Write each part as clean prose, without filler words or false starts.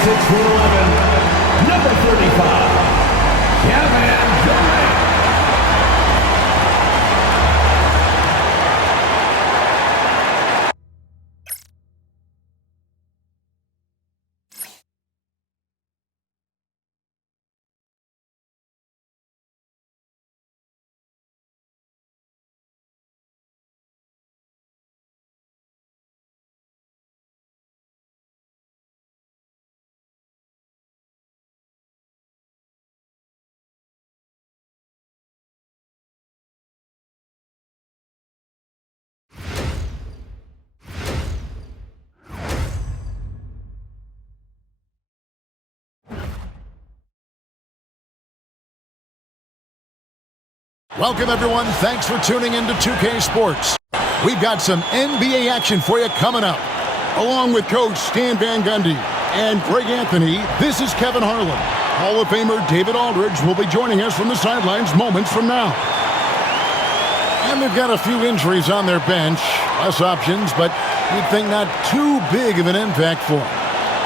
6'11", number 35, Kevin Durant. Welcome, everyone. Thanks for tuning in to 2K Sports. We've got some NBA action for you coming up. Along with Coach Stan Van Gundy and Greg Anthony, this is Kevin Harlan. Hall of Famer David Aldridge will be joining us from the sidelines moments from now. And they've got a few injuries on their bench. Less options, but you'd think not too big of an impact for them.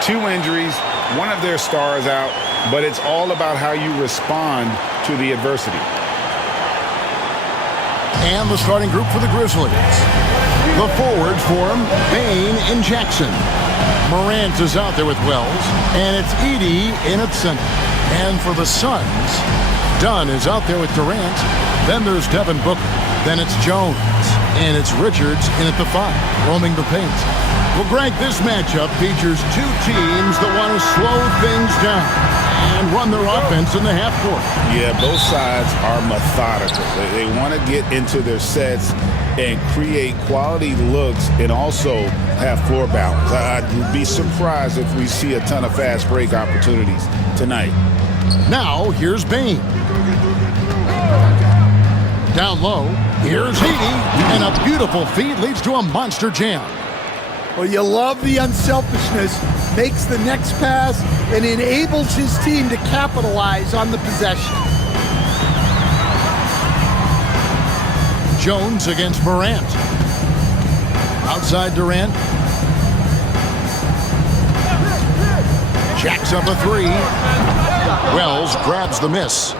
2 injuries, one of their stars out, but it's all about how you respond to the adversity. And the starting group for the Grizzlies. The forwards form Bane and Jackson. Morant is out there with Wells, and it's Edey in at center. And for the Suns, Dunn is out there with Durant. Then there's Devin Booker. Then it's Jones, and it's Richards in at the 5, roaming the paint. Well, Greg, this matchup features 2 teams that want to slow things down and run their offense in the half court. Yeah, both sides are methodical. They want to get into their sets and create quality looks and also have floor balance. I'd be surprised if we see a ton of fast break opportunities tonight. Now, here's Bane. Down low, here's Edey, and a beautiful feed leads to a monster jam. Well, you love the unselfishness, makes the next pass, and enables his team to capitalize on the possession. Jones against Morant. Outside Durant. Jacks up a 3. Wells grabs the miss.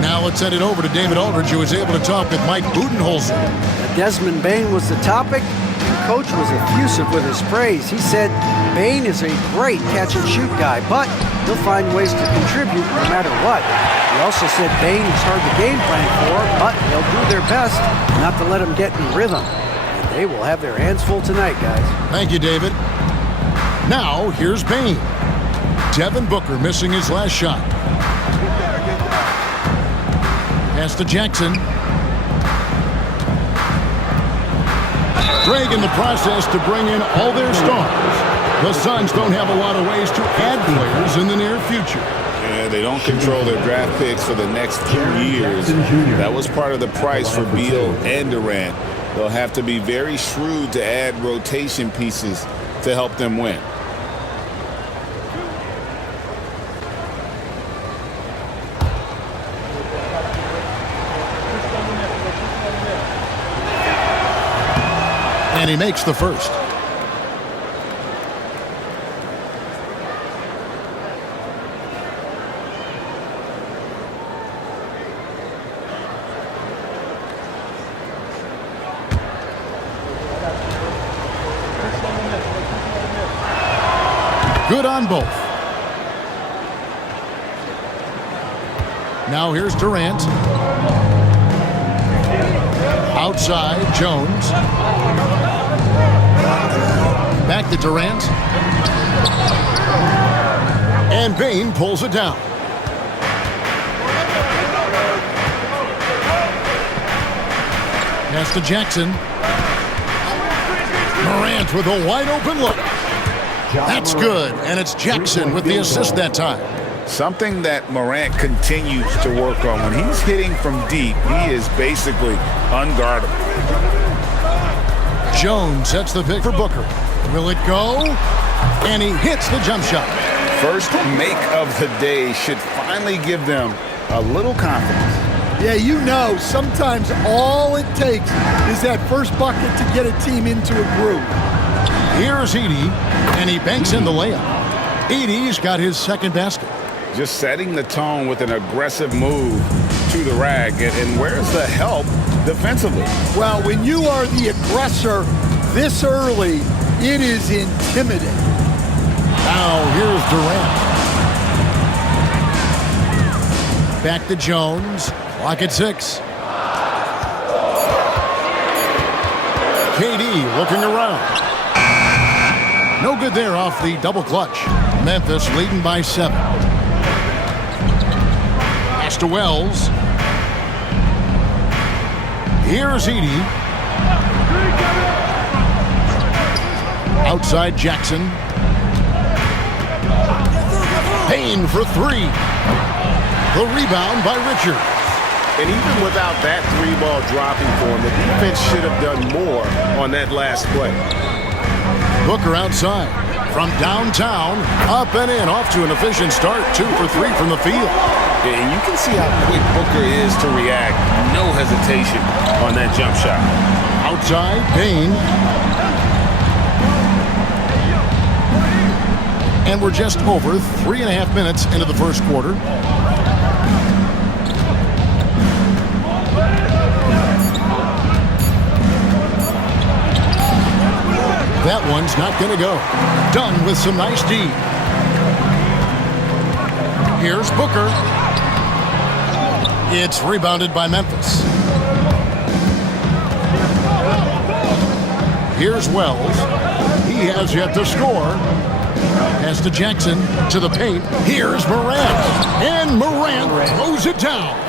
Now let's send it over to David Aldridge, who was able to talk with Mike Budenholzer. Desmond Bane was the topic. The coach was effusive with his praise. He said Bane is a great catch-and-shoot guy, but he'll find ways to contribute no matter what. He also said Bane is hard to game plan for, but they'll do their best not to let him get in rhythm. And they will have their hands full tonight, guys. Thank you, David. Now, here's Bane. Devin Booker missing his last shot. Pass to Jackson. Greg in the process to bring in all their stars. The Suns don't have a lot of ways to add players in the near future. Yeah, they don't control their draft picks for the next 2 years. That was part of the price for Beal and Durant. They'll have to be very shrewd to add rotation pieces to help them win. And he makes the first. Good on both. Now here's Durant. Outside, Jones. Back to Durant. And Bane pulls it down. Pass to Jackson. Morant with a wide open look. That's good, and it's Jackson with the assist that time. Something that Morant continues to work on. When he's hitting from deep, he is basically unguardable. Jones sets the pick for Booker. Will it go? And he hits the jump shot. First make of the day should finally give them a little confidence. Yeah, you know, sometimes all it takes is that first bucket to get a team into a groove. Here's Edey, and he banks in the layup. Edey's got his second basket. Just setting the tone with an aggressive move to the rack. And where's the help defensively? Well, when you are the aggressor this early, it is intimidating. Now here's Durant. Back to Jones. Clock at 6. KD looking around. No good there off the double clutch. Memphis leading by 7. Pass to Wells. Here's Edey. Outside Jackson. Payne for 3. The rebound by Richard. And even without that 3-ball dropping for him, the defense should have done more on that last play. Booker outside. From downtown, up and in, off to an efficient start. 2 for 3 from the field. And you can see how quick Booker is to react. No hesitation on that jump shot. Outside, Payne. And we're just over 3.5 minutes into the first quarter. That one's not going to go. Done with some nice D. Here's Booker. It's rebounded by Memphis. Here's Wells. He has yet to score. Pass to Jackson, to the paint. Here's Morant. And Morant throws it down.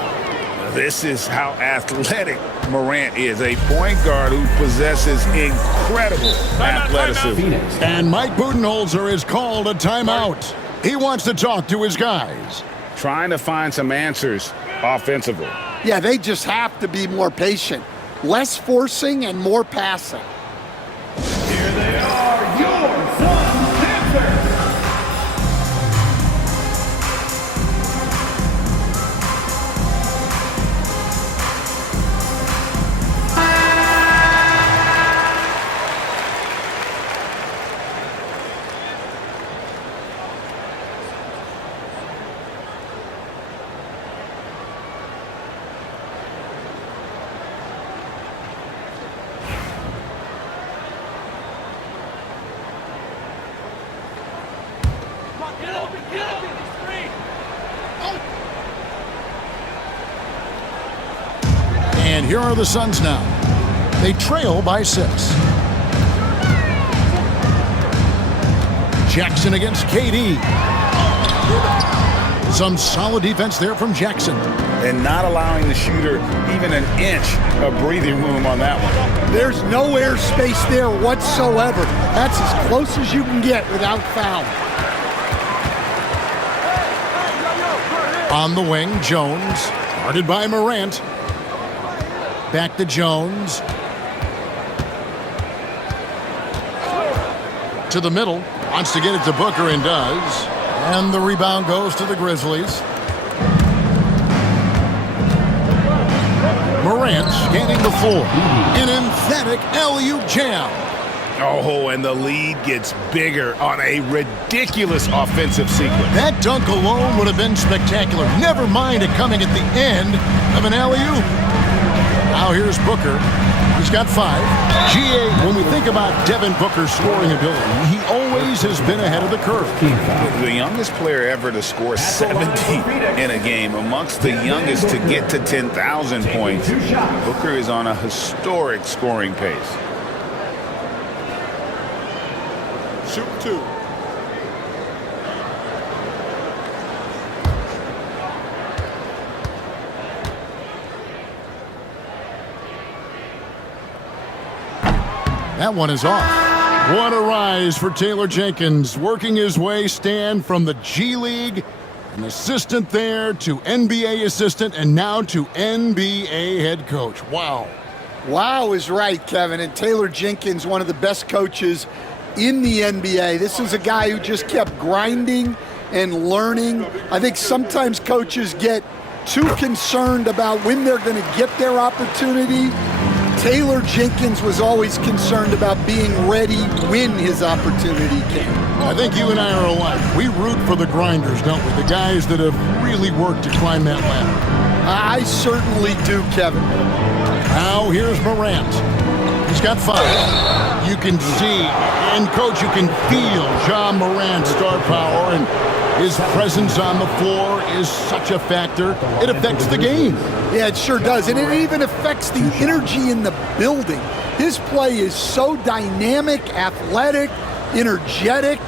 This is how athletic Morant is. A point guard who possesses incredible athleticism. And Mike Budenholzer has called a timeout. He wants to talk to his guys. Trying to find some answers offensively. Yeah, they just have to be more patient. Less forcing and more passing. Here they are, your Suns Panthers. And here are the Suns now. They trail by 6. Jackson against KD. Some solid defense there from Jackson. And not allowing the shooter even an inch of breathing room on that one. There's no air space there whatsoever. That's as close as you can get without foul. On the wing, Jones. Guarded by Morant. Back to Jones. To the middle. Wants to get it to Booker and does. And the rebound goes to the Grizzlies. Morant scanning the floor. An emphatic alley-oop jam. Oh, and the lead gets bigger on a ridiculous offensive sequence. That dunk alone would have been spectacular. Never mind it coming at the end of an alley-oop. Now here's Booker. He's got 5. GA, when we think about Devin Booker's scoring ability, he always has been ahead of the curve. The youngest player ever to score 70 in a game, amongst the youngest to get to 10,000 points. Booker is on a historic scoring pace. Shoot 2. That one is off. What a rise for Taylor Jenkins, working his way, Stan, from the G League, an assistant there, to NBA assistant, and now to NBA head coach. Wow. Wow is right, Kevin. And Taylor Jenkins, one of the best coaches in the NBA. This is a guy who just kept grinding and learning. I think sometimes coaches get too concerned about when they're going to get their opportunity. Taylor Jenkins was always concerned about being ready when his opportunity came. I think you and I are alike. We root for the grinders, don't we? The guys that have really worked to climb that ladder. I certainly do, Kevin. Now here's Morant. He's got 5. You can see, and coach, you can feel John Morant's star power, and his presence on the floor is such a factor. It affects the game. Yeah, it sure does. And it even affects the energy in the building. His play is so dynamic, athletic, energetic.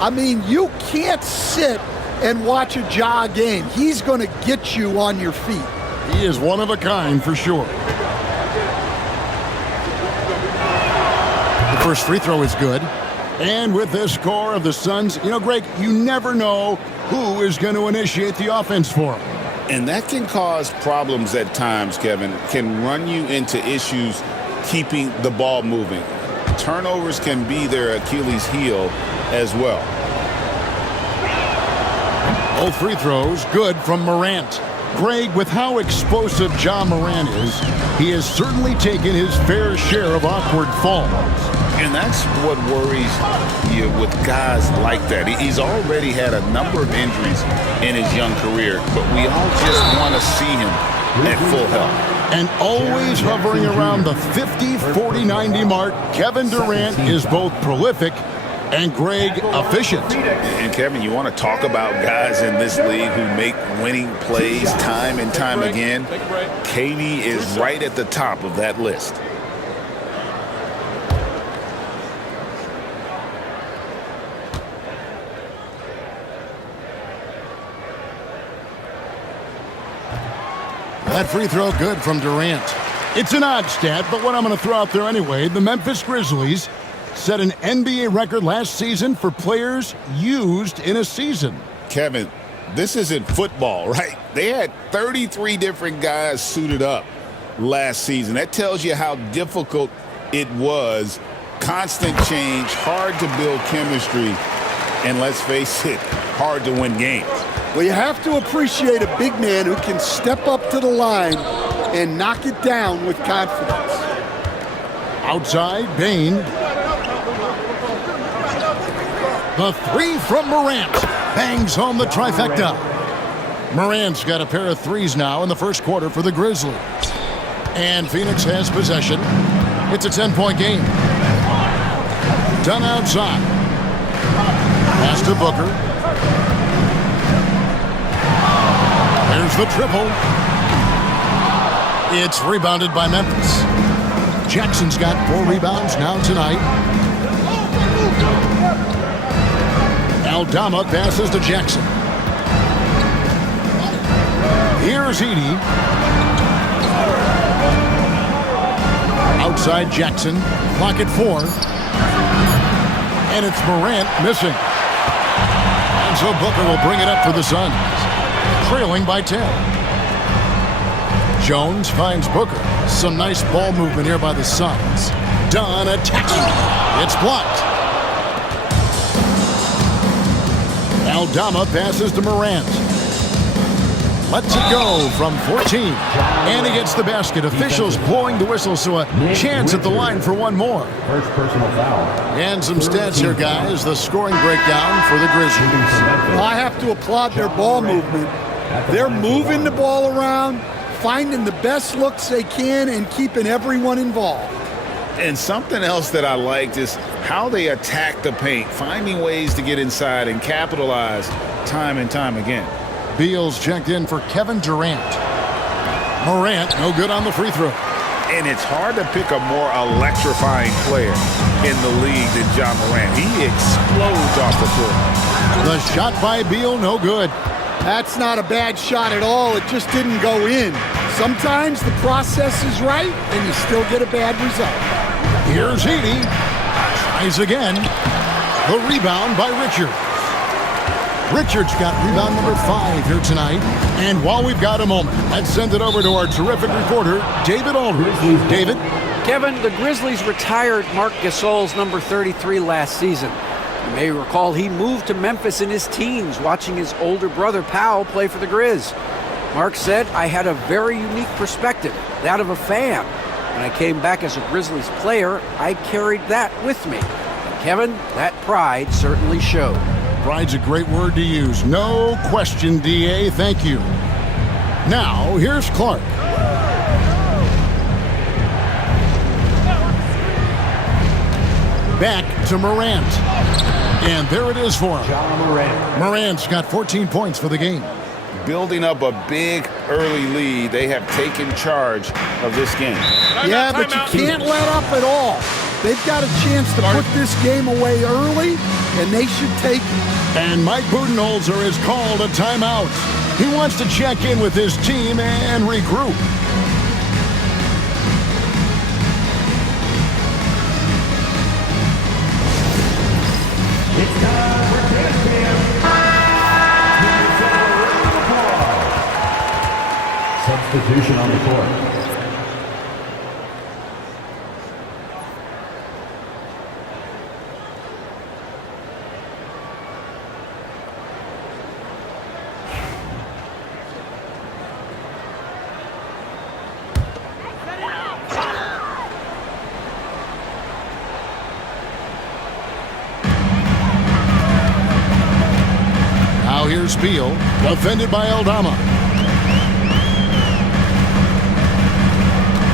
I mean, you can't sit and watch a Ja game. He's going to get you on your feet. He is one of a kind for sure. The first free throw is good. And with this score of the Suns, you know, Greg, you never know who is going to initiate the offense for them. And that can cause problems at times, Kevin. Can run you into issues keeping the ball moving. Turnovers can be their Achilles heel as well. Both free throws good from Morant. Greg, with how explosive John Morant is, he has certainly taken his fair share of awkward falls. And that's what worries you with guys like that. He's already had a number of injuries in his young career, but we all just want to see him at full health. And always hovering around the 50, 40, 90 mark, Kevin Durant is both prolific and, Greg, efficient. And, Kevin, you want to talk about guys in this league who make winning plays time and time again? KD is right at the top of that list. That free throw good from Durant. It's an odd stat, but what I'm going to throw out there anyway, the Memphis Grizzlies set an NBA record last season for players used in a season. Kevin, this isn't football, right? They had 33 different guys suited up last season. That tells you how difficult it was. Constant change, hard to build chemistry, and let's face it, hard to win games. Well, you have to appreciate a big man who can step up to the line and knock it down with confidence. Outside, Bane. The 3 from Morant bangs home the trifecta. Morant's got a pair of 3s now in the first quarter for the Grizzlies. And Phoenix has possession. It's a 10-point game. Done outside. Pass to Booker. There's the triple. It's rebounded by Memphis. Jackson's got 4 rebounds now tonight. Aldama passes to Jackson. Here's Edey. Outside Jackson. Clock at 4. And it's Morant missing. And so Booker will bring it up for the Suns, trailing by 10. Jones finds Booker. Some nice ball movement here by the Suns. Dunn attacking. It's blocked. Aldama passes to Morant. Lets it go from 14. And he gets the basket. Officials blowing the whistle, so a chance at the line for one more. First personal foul. And some stats here, guys. The scoring breakdown for the Grizzlies. Well, I have to applaud their ball movement. They're moving the ball around, finding the best looks they can, and keeping everyone involved. And something else that I liked is how they attack the paint, finding ways to get inside and capitalize time and time again. Beal's checked in for Kevin Durant. Morant, no good on the free throw. And it's hard to pick a more electrifying player in the league than John Morant. He explodes off the floor. The shot by Beal, no good. That's not a bad shot at all. It just didn't go in. Sometimes the process is right, and you still get a bad result. Here's Edey. Tries again. The rebound by Richards. Richards got rebound number 5 here tonight. And while we've got a moment, let's send it over to our terrific reporter, David Aldridge. David? Kevin, the Grizzlies retired Marc Gasol's number 33 last season. You may recall he moved to Memphis in his teens, watching his older brother Powell play for the Grizz. Mark said, "I had a very unique perspective, that of a fan. When I came back as a Grizzlies player, I carried that with me. And Kevin, that pride certainly showed. Pride's a great word to use. No question, D.A. Thank you. Now, here's Clark. Back to Morant. And there it is for him. Morant's got 14 points for the game. Building up a big early lead, they have taken charge of this game. Yeah, but you can't let up at all. They've got a chance to put this game away early, and they should take it. And Mike Budenholzer has called a timeout. He wants to check in with his team and regroup. It's time for tennis camp. Substitution on the court. Now here's Beal, defended by Aldama.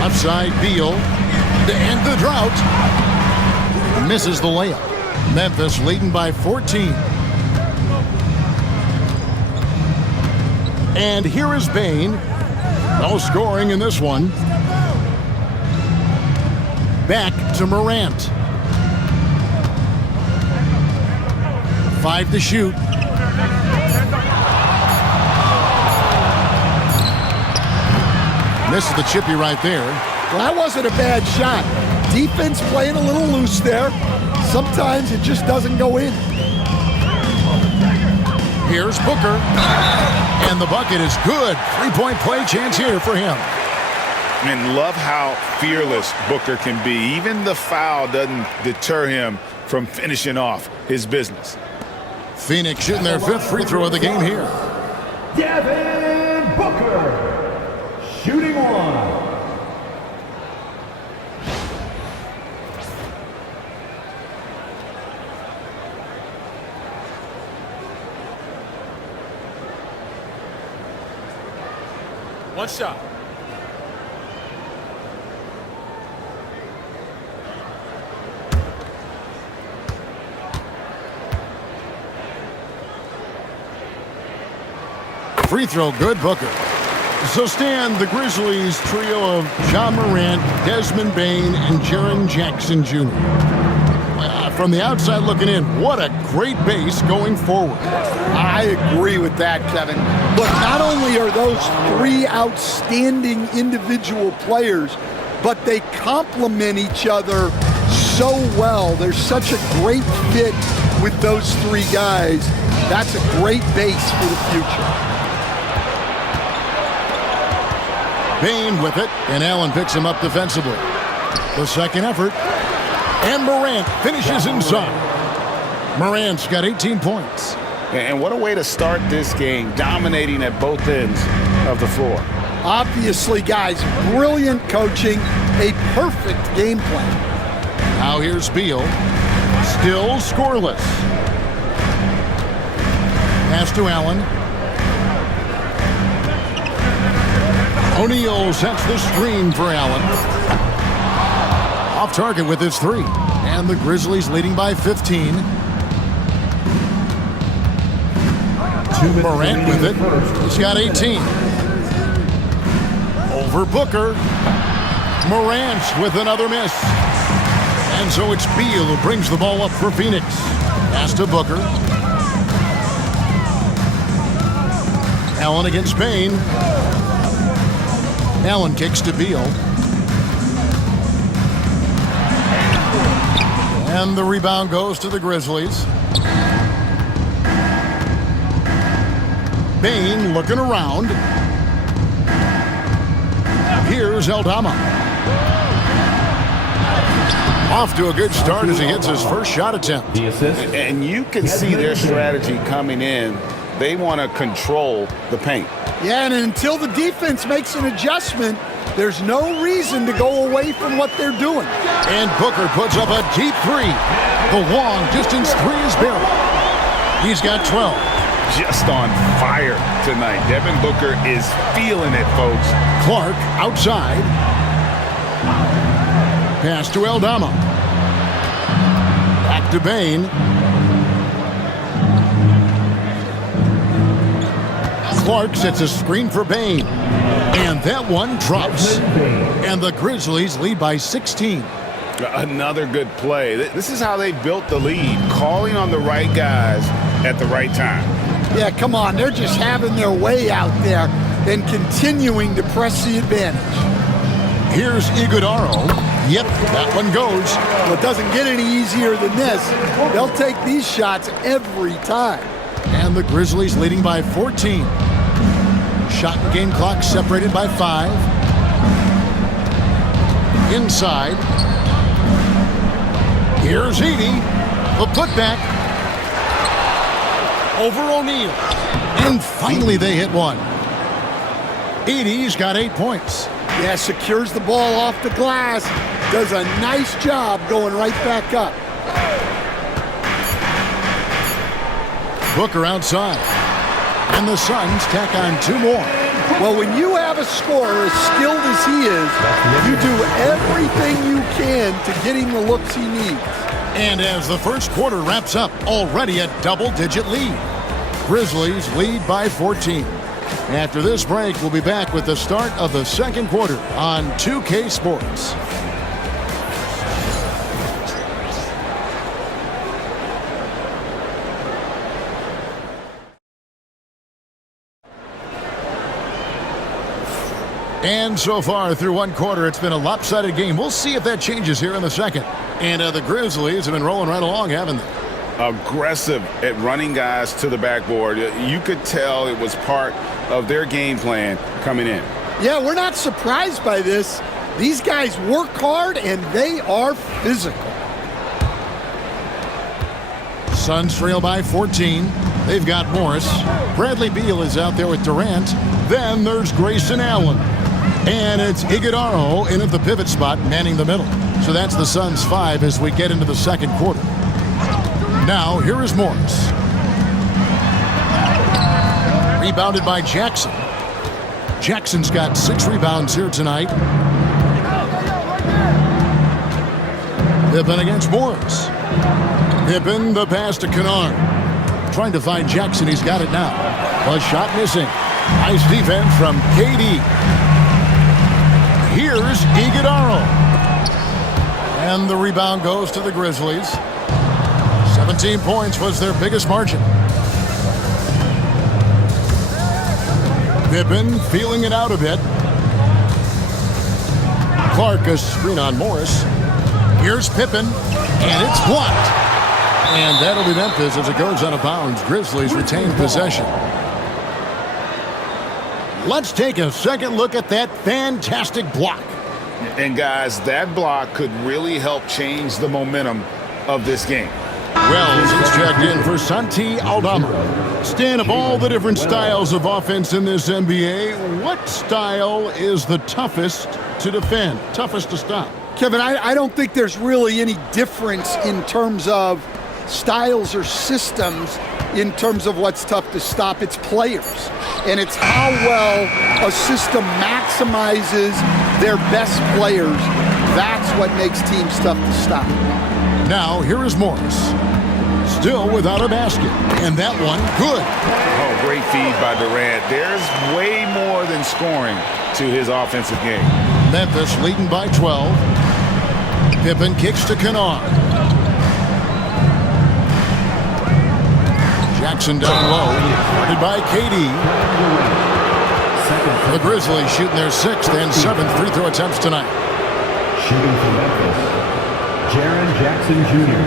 Outside Beal to end the drought. Misses the layup. Memphis leading by 14. And here is Bane. No scoring in this one. Back to Morant. 5 to shoot. Misses the chippy right there. Well, that wasn't a bad shot. Defense playing a little loose there. Sometimes it just doesn't go in. Here's Booker. And the bucket is good. 3-point play chance here for him. And love how fearless Booker can be. Even the foul doesn't deter him from finishing off his business. Phoenix shooting their 5th free throw of the game here. Devin Booker. Shooting one. One shot. Free throw good, Booker. So Stan, the Grizzlies trio of Ja Morant, Desmond Bane, and Jaren Jackson Jr. From the outside looking in, what a great base going forward. I agree with that, Kevin. Look, not only are those 3 outstanding individual players, but they complement each other so well. There's such a great fit with those 3 guys. That's a great base for the future. Bane with it, and Allen picks him up defensively. The second effort, and Morant finishes inside. Morant's got 18 points. And what a way to start this game, dominating at both ends of the floor. Obviously, guys, brilliant coaching, a perfect game plan. Now here's Beal, still scoreless. Pass to Allen. O'Neal sets the screen for Allen. Off target with his 3. And the Grizzlies leading by 15. Morant with it. He's got 18. Over Booker. Morant with another miss. And so it's Beal who brings the ball up for Phoenix. Pass to Booker. Allen against Bane. Allen kicks to Beal. And the rebound goes to the Grizzlies. Bane looking around. Here's Aldama. Off to a good start as he hits his first shot attempt. The assist. And you can see their strategy coming in. They want to control the paint. Yeah, and until the defense makes an adjustment, There's no reason to go away from what they're doing. And Booker puts up a deep three. The long distance three is buried. He's got 12. Just on fire tonight. Devin Booker is feeling it, folks. Clark outside. Pass to Aldama. Back to Bane. Clark sets a screen for Bane. And that one drops. And the Grizzlies lead by 16. Another good play. This is how they built the lead, calling on the right guys at the right time. Yeah, come on. They're just having their way out there and continuing to press the advantage. Here's Iguodaro. Yep, that one goes. Well, it doesn't get any easier than this. They'll take these shots every time. And the Grizzlies leading by 14. Shot and game clock separated by 5. Inside. Here's Edey. The putback. Over O'Neal. And finally they hit one. Edey's got 8 points. Yeah, secures the ball off the glass. Does a nice job going right back up. Booker outside. And the Suns tack on 2 more. Well, when you have a scorer as skilled as he is, you do everything you can to get him the looks he needs. And as the first quarter wraps up, already a double-digit lead. Grizzlies lead by 14. After this break, we'll be back with the start of the second quarter on 2K Sports. And so far through one quarter, it's been a lopsided game. We'll see if that changes here in the second. And the Grizzlies have been rolling right along, haven't they? Aggressive at running guys to the backboard. You could tell it was part of their game plan coming in. Yeah, we're not surprised by this. These guys work hard and they are physical. Suns trail by 14. They've got Morris. Bradley Beal is out there with Durant. Then there's Grayson Allen. And it's Iguodaro in at the pivot spot, manning the middle. So that's the Suns' 5 as we get into the second quarter. Now, here is Morris. Rebounded by Jackson. Jackson's got 6 rebounds here tonight. Pippen against Morris. Pippen, the pass to Kennard. Trying to find Jackson. He's got it now. A shot missing. Nice defense from KD. Here's Iguodaro. And the rebound goes to the Grizzlies. 17 points was their biggest margin. Pippen feeling it out a bit. Clark a screen on Morris. Here's Pippen, and it's blocked. And that'll be Memphis as it goes out of bounds. Grizzlies retain possession. Let's take a second look at that fantastic block. And guys, that block could really help change the momentum of this game. Wells is checked in for Santi Aldama. Stan, of all the different styles of offense in this NBA, what style is the toughest to defend, toughest to stop? Kevin, I don't think there's really any difference in terms of styles or systems in terms of what's tough to stop. It's players. And it's how well a system maximizes their best players. That's what makes teams tough to stop. Now, here is Morris. Still without a basket. And that one, good. Oh, great feed by Durant. There's way more than scoring to his offensive game. Memphis leading by 12. Pippen kicks to Kennard. Jackson down low. Guarded by KD. The Grizzlies shooting their 6th and 7th free throw attempts tonight. Shooting for Memphis, Jaren Jackson Jr.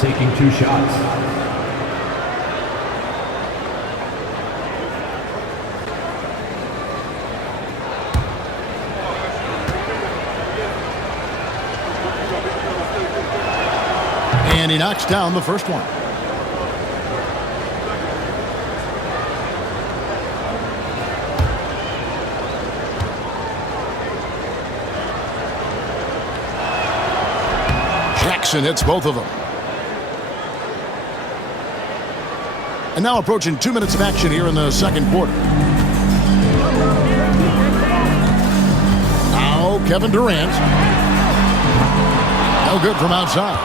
taking 2 shots. And he knocks down the first one. Jackson hits both of them. And now approaching 2 minutes of action here in the second quarter. Now Kevin Durant. No good from outside.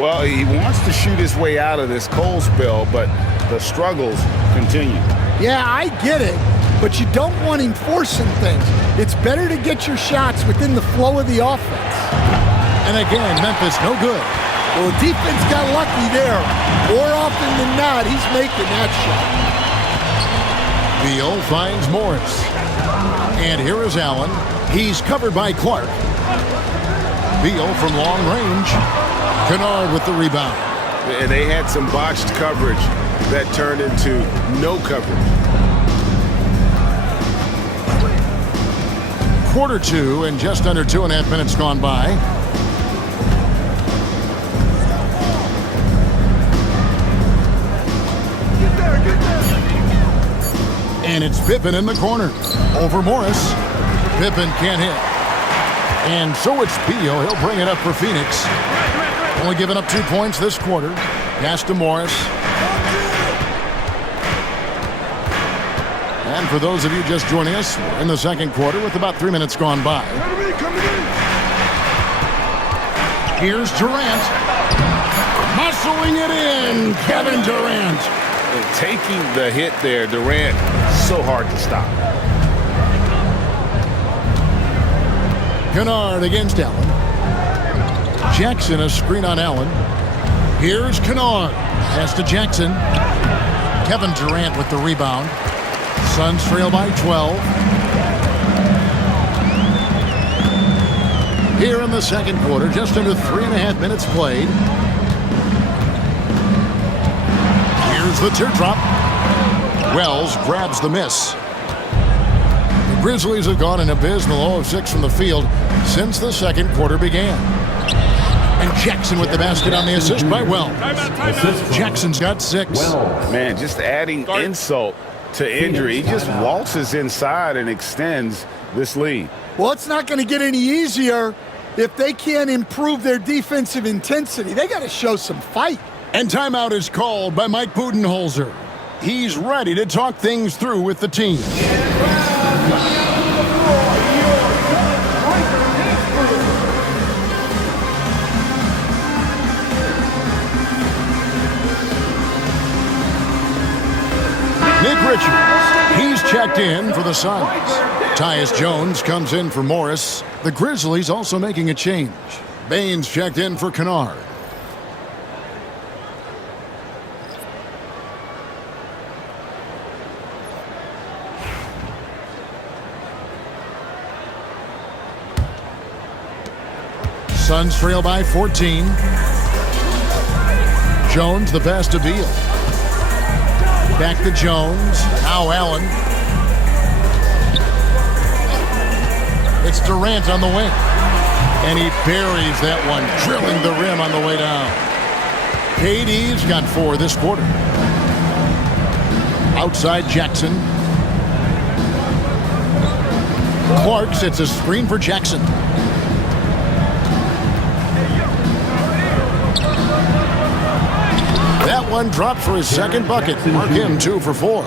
Well, he wants to shoot his way out of this cold spell, but the struggles continue. Yeah, I get it, but you don't want him forcing things. It's better to get your shots within the flow of the offense. And again, Memphis no good. Well, the defense got lucky there. More often than not, he's making that shot. Beal finds Morris. And here is Allen. He's covered by Clark. Beal from long range. Kennard with the rebound. And they had some botched coverage that turned into no coverage. Quarter two and just under 2.5 minutes gone by. And it's Pippen in the corner. Over Morris. Pippen can't hit. And so it's Beal. He'll bring it up for Phoenix. Only giving up 2 points this quarter. Pass to Morris. And for those of you just joining us, we're in the second quarter with about 3 minutes gone by. Here's Durant. Muscling it in. Kevin Durant. Taking the hit there, Durant, so hard to stop. Kennard against Allen. Jackson, a screen on Allen. Here's Kennard. Pass to Jackson. Kevin Durant with the rebound. Suns trail by 12. Here in the second quarter, just under 3.5 minutes played. Here's the teardrop. Wells grabs the miss. The Grizzlies have gone an abysmal 0 of 6 from the field since the second quarter began. And Jackson with the basket on the assist by Wells. Jackson's got 6. Man, just adding insult to injury. He just waltzes inside and extends this lead. Well, it's not going to get any easier if they can't improve their defensive intensity. They got to show some fight. And timeout is called by Mike Budenholzer. He's ready to talk things through with the team. Nick Richards, he's checked in for the Suns. Tyus Jones comes in for Morris. The Grizzlies also making a change. Baines checked in for Kennard. Suns trail by 14. Jones, the pass to Beal. Back to Jones. Now Allen. It's Durant on the wing. And he buries that one, drilling the rim on the way down. KD's got 4 this quarter. Outside Jackson. Clark sets a screen for Jackson. That one dropped for his second bucket. Mark him 2 for 4.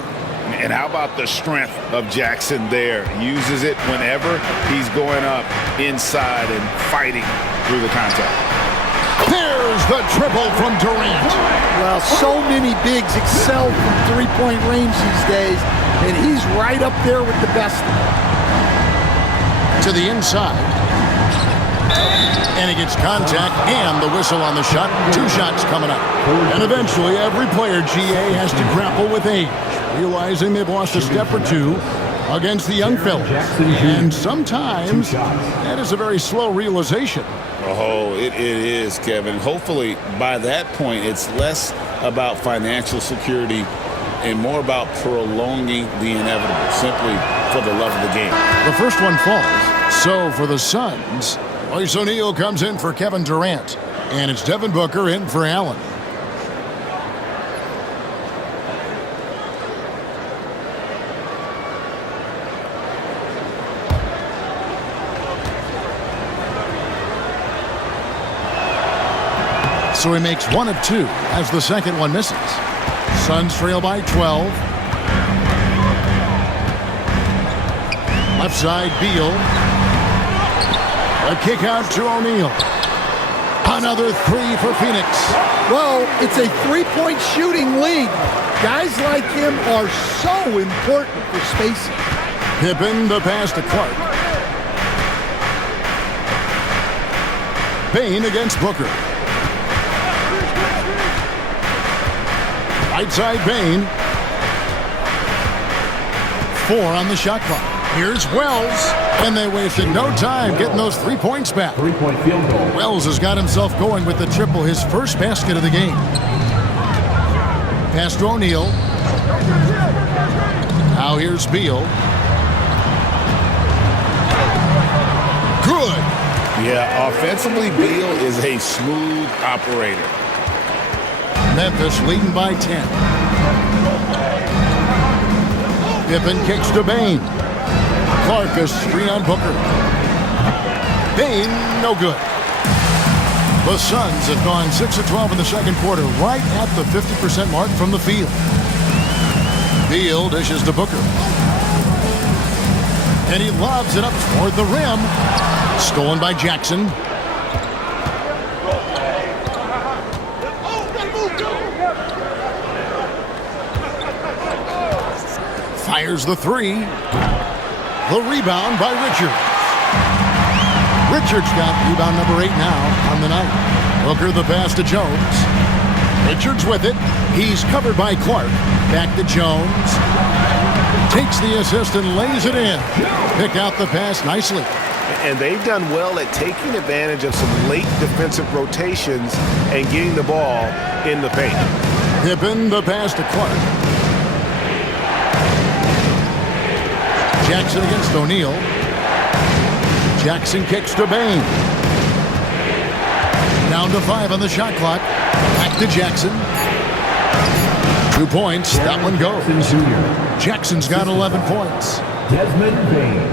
And how about the strength of Jackson there? Uses it whenever he's going up inside and fighting through the contact. There's the triple from Durant. Well, so many bigs excel from three-point range these days, and he's right up there with the best. To the inside. And he gets contact and the whistle on the shot. 2 shots coming up. And eventually every player, GA, has to grapple with age, realizing they've lost a step or 2 against the young fellas. And sometimes that is a very slow realization. Oh, it is, Kevin. Hopefully by that point it's less about financial security and more about prolonging the inevitable, simply for the love of the game. The first one falls. So for the Suns, Royce O'Neal comes in for Kevin Durant. And it's Devin Booker in for Allen. So he makes 1 of 2 as the second one misses. Suns trail by 12. Left side, Beal. A kick out to O'Neal. Another 3 for Phoenix. Well, it's a three-point shooting league. Guys like him are so important for spacing. Pippen, the pass to Clark. Bane against Booker. Right side, Bane. 4 on the shot clock. Here's Wells. And they wasted no time getting those 3 points back. 3-point field goal. Wells has got himself going with the triple, his first basket of the game. Pass to O'Neal. Now here's Beal. Good. Yeah, offensively, Beal is a smooth operator. Memphis leading by 10. Pippen kicks to Bane. Clark a screen on Booker. Bane, no good. The Suns have gone 6 of 12 in the second quarter, right at the 50% mark from the field. Beal dishes to Booker. And he lobs it up toward the rim. Stolen by Jackson. Fires the 3. The rebound by Richards. Richards got rebound number 8 now on the night. Booker the pass to Jones. Richards with it. He's covered by Clark. Back to Jones. Takes the assist and lays it in. Pick out the pass nicely. And they've done well at taking advantage of some late defensive rotations and getting the ball in the paint. Pippen the pass to Clark. Jackson against O'Neal. Jackson kicks to Bane. Down to 5 on the shot clock. Back to Jackson. 2 points. That one goes. Jackson's got 11 points. Desmond Bane.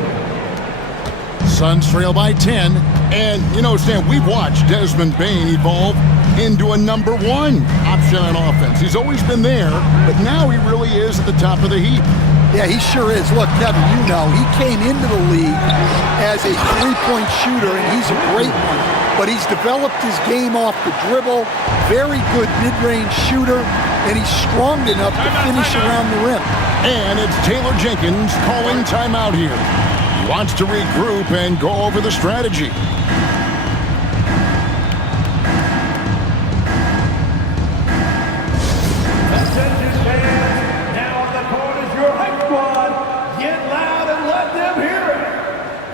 Suns trail by 10. And, you know, Stan, we've watched Desmond Bane evolve into a number 1 option on offense. He's always been there, but now he really is at the top of the heap. Yeah, he sure is. Look, Kevin, you know, he came into the league as a three-point shooter, and he's a great one. But he's developed his game off the dribble, very good mid-range shooter, and he's strong enough to finish around the rim. And it's Taylor Jenkins calling timeout here. He wants to regroup and go over the strategy. Attention fans, now on the court is your hype squad. Get loud and let them hear it.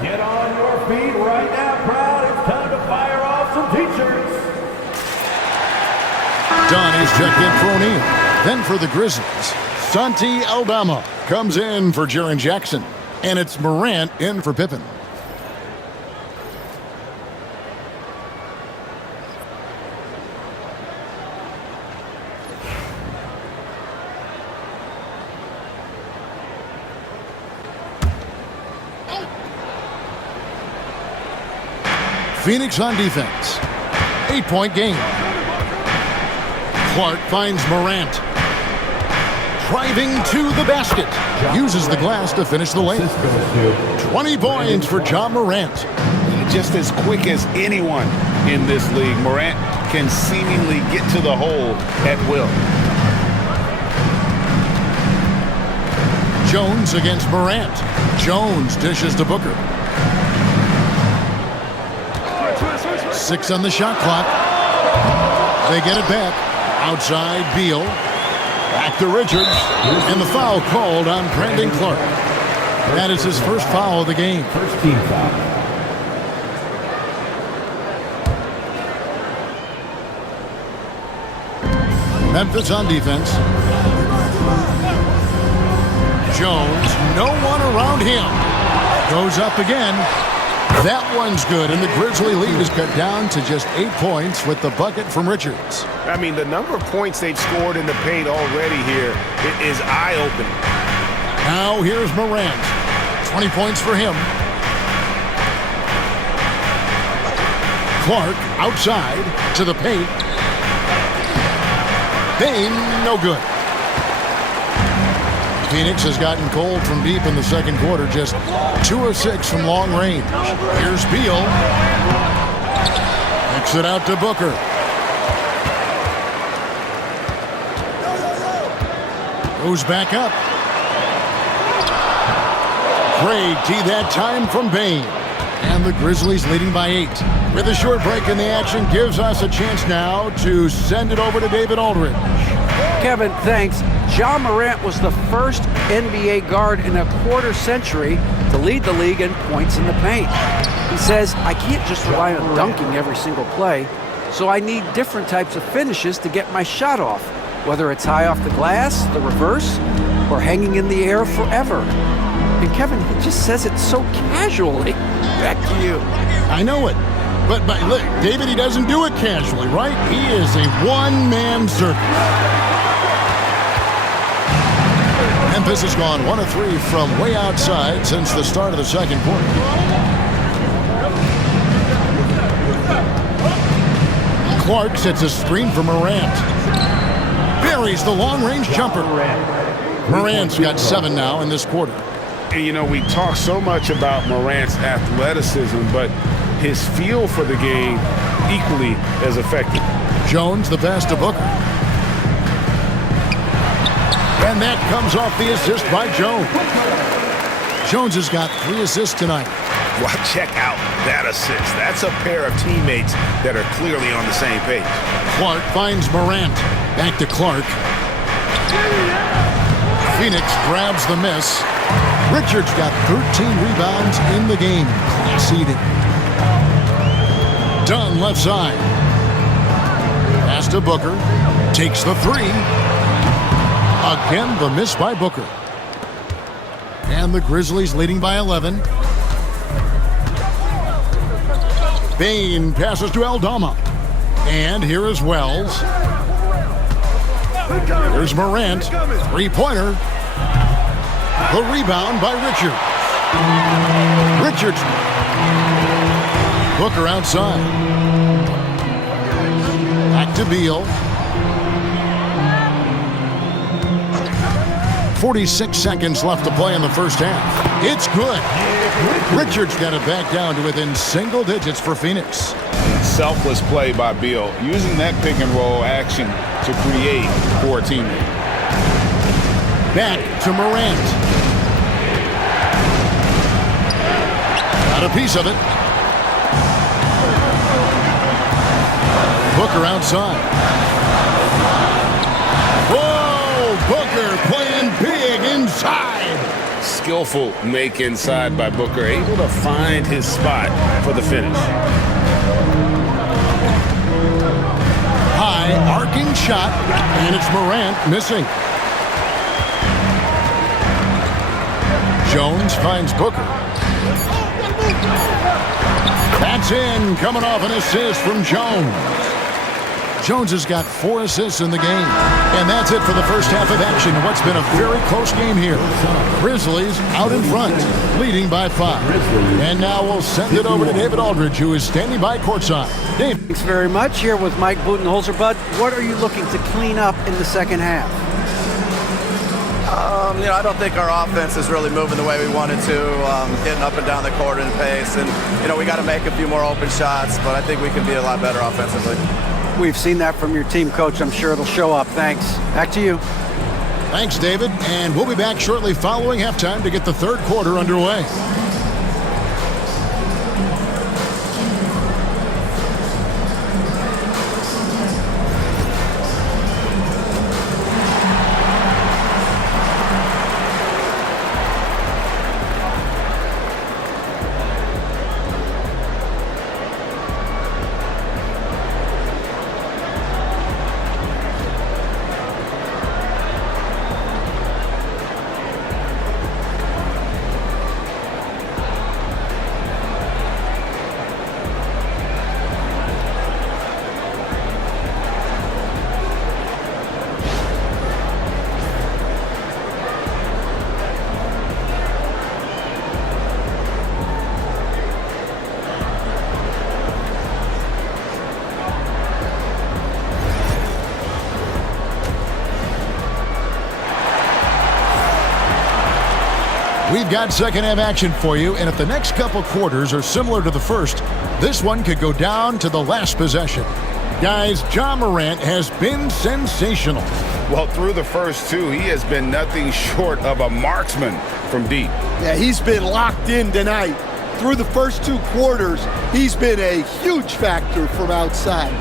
Get on your feet right now, crowd. It's time to fire off some t-shirts. Dunn is checked in for O'Neal. Then for the Grizzlies, Santi Aldama comes in for Jaren Jackson. And it's Morant in for Pippen. Phoenix on defense. 8-point game. Clark finds Morant. Driving to the basket. Uses the glass to finish the lane. 20 points for John Morant. Just as quick as anyone in this league, Morant can seemingly get to the hole at will. Jones against Morant. Jones dishes to Booker. 6 on the shot clock. They get it back. Outside, Beal. Back to Richards. And the foul called on Brandon Clark. That is his first foul of the game. First team foul. Memphis on defense. Jones, no one around him. Goes up again. That one's good, and the Grizzly lead is cut down to just 8 points with the bucket from Richards. I mean, the number of points they've scored in the paint already here is eye-opening. Now here's Morant. 20 points for him. Clark outside to the paint. Bane, no good. Phoenix has gotten cold from deep in the second quarter, just 2 of 6 from long range. Here's Beal. Kicks it out to Booker. Goes back up. Great D that time from Bane. And the Grizzlies leading by 8. With a short break in the action, gives us a chance now to send it over to David Aldridge. Kevin, thanks. Ja Morant was the first NBA guard in a quarter century to lead the league in points in the paint. He says, I can't just rely on dunking every single play, so I need different types of finishes to get my shot off, whether it's high off the glass, the reverse, or hanging in the air forever. And Kevin, he just says it so casually. Back to you. I know it. But look, David, he doesn't do it casually, right? He is a one-man circus. Memphis has gone 1 of 3 from way outside since the start of the second quarter. Clark sets a screen for Morant. Buries the long-range jumper. Morant's got 7 now in this quarter. And, you know, we talk so much about Morant's athleticism, but his feel for the game equally as effective. Jones, the pass to Booker. And that comes off the assist by Jones. Jones has got 3 assists tonight. Well, check out that assist. That's a pair of teammates that are clearly on the same page. Clark finds Morant. Back to Clark. Phoenix grabs the miss. Richards got 13 rebounds in the game. Class eating. Dunn left side. Pass to Booker. Takes the 3. Again, the miss by Booker. And the Grizzlies leading by 11. Bane passes to Aldama. And here is Wells. Here's Morant. 3-pointer. The rebound by Richards. Richards. Booker outside. Back to Beal. 46 seconds left to play in the first half. It's good. Richards got it back down to within single digits for Phoenix. Selfless play by Beal, using that pick and roll action to create for a teammate. Back to Morant. Got a piece of it. Booker outside. Whoa! Booker playing big inside. Skillful make inside by Booker, able to find his spot for the finish. High arcing shot, and it's Morant missing. Jones finds Booker. That's in, coming off an assist from Jones. Jones has got 4 assists in the game. And that's it for the first half of action. What's been a very close game here. Grizzlies out in front, leading by 5. And now we'll send it over to David Aldridge, who is standing by courtside. Dave. Thanks very much. Here with Mike Budenholzer. Bud, what are you looking to clean up in the second half? I don't think our offense is really moving the way we wanted to, getting up and down the court in pace. And, we got to make a few more open shots, but I think we can be a lot better offensively. We've seen that from your team, Coach. I'm sure it'll show up. Thanks. Back to you. Thanks, David. And we'll be back shortly following halftime to get the third quarter underway. We've got second half action for you, and if the next couple quarters are similar to the first, this one could go down to the last possession. Guys, Ja Morant has been sensational. Well, through the first two, he has been nothing short of a marksman from deep. Yeah, he's been locked in tonight. Through the first two quarters, he's been a huge factor from outside.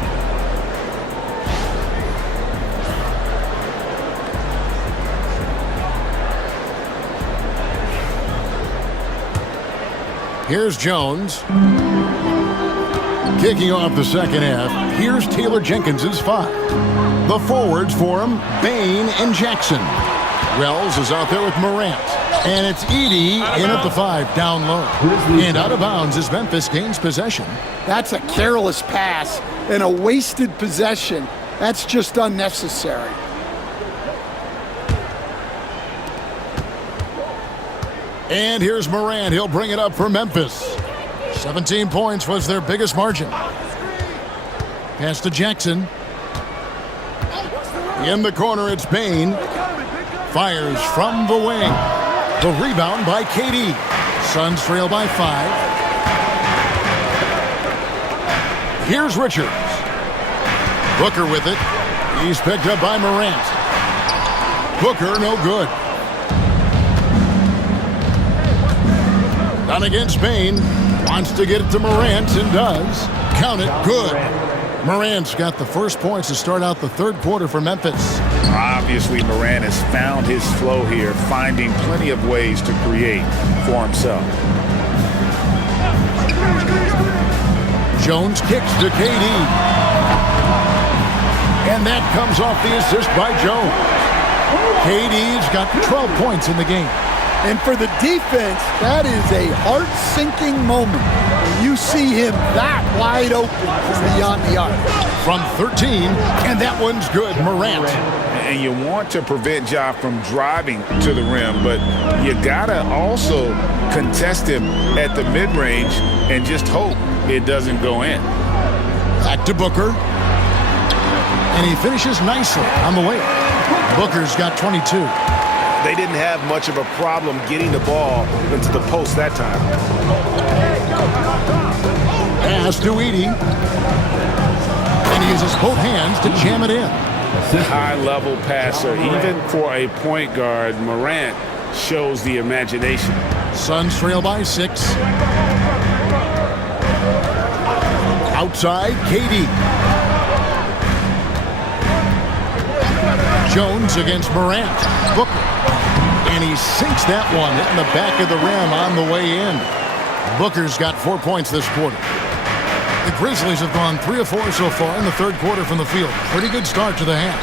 Here's Jones. Kicking off the second half, here's Taylor Jenkins's 5. The forwards for him, Bane and Jackson. Wells is out there with Morant. And it's Edey in at the 5, down low. And out of bounds as Memphis gains possession. That's a careless pass and a wasted possession. That's just unnecessary. And here's Morant. He'll bring it up for Memphis. 17 points was their biggest margin. Pass to Jackson. In the corner, it's Bane. Fires from the wing. The rebound by KD. Suns trail by 5. Here's Richards. Booker with it. He's picked up by Morant. Booker, no good. Down against Bane. Wants to get it to Morant and does. Count it. Good. Morant's got the first points to start out the third quarter for Memphis. Obviously, Morant has found his flow here, finding plenty of ways to create for himself. Jones kicks to KD. And that comes off the assist by Jones. KD's got 12 points in the game. And for the defense, that is a heart-sinking moment when you see him that wide open from beyond the arc. From 13, and that one's good, Morant. And you want to prevent Ja from driving to the rim, but you gotta also contest him at the mid-range and just hope it doesn't go in. Back to Booker. And he finishes nicely on the way. Booker's got 22. They didn't have much of a problem getting the ball into the post that time. Pass to Edey. And he uses both hands to jam it in. High-level passer. Even for a point guard, Morant shows the imagination. Suns trail by 6. Outside, KD. Jones against Morant. Booker. And he sinks that one, hitting the back of the rim on the way in. Booker's got 4 points this quarter. The Grizzlies have gone 3 of 4 so far in the third quarter from the field. Pretty good start to the half.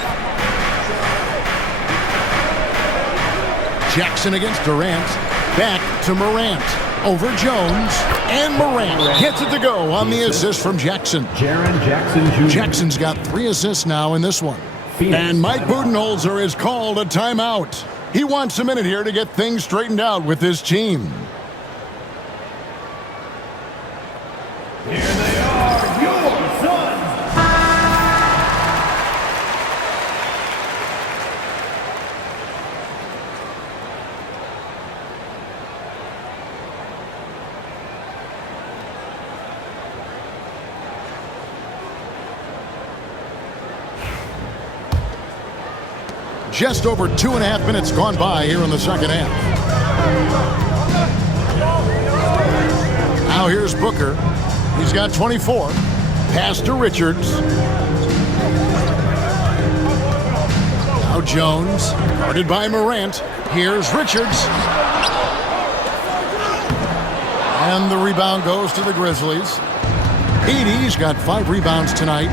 Jackson against Durant. Back to Morant. Over Jones. And Morant gets it to go on the assist from Jackson. Jackson's got 3 assists now in this one. And Mike Budenholzer has called a timeout. He wants a minute here to get things straightened out with his team. Here they are, your Suns. Just over 2.5 minutes gone by here in the second half. Now here's Booker. He's got 24. Pass to Richards. Now Jones, guarded by Morant. Here's Richards. And the rebound goes to the Grizzlies. Edey's got 5 rebounds tonight.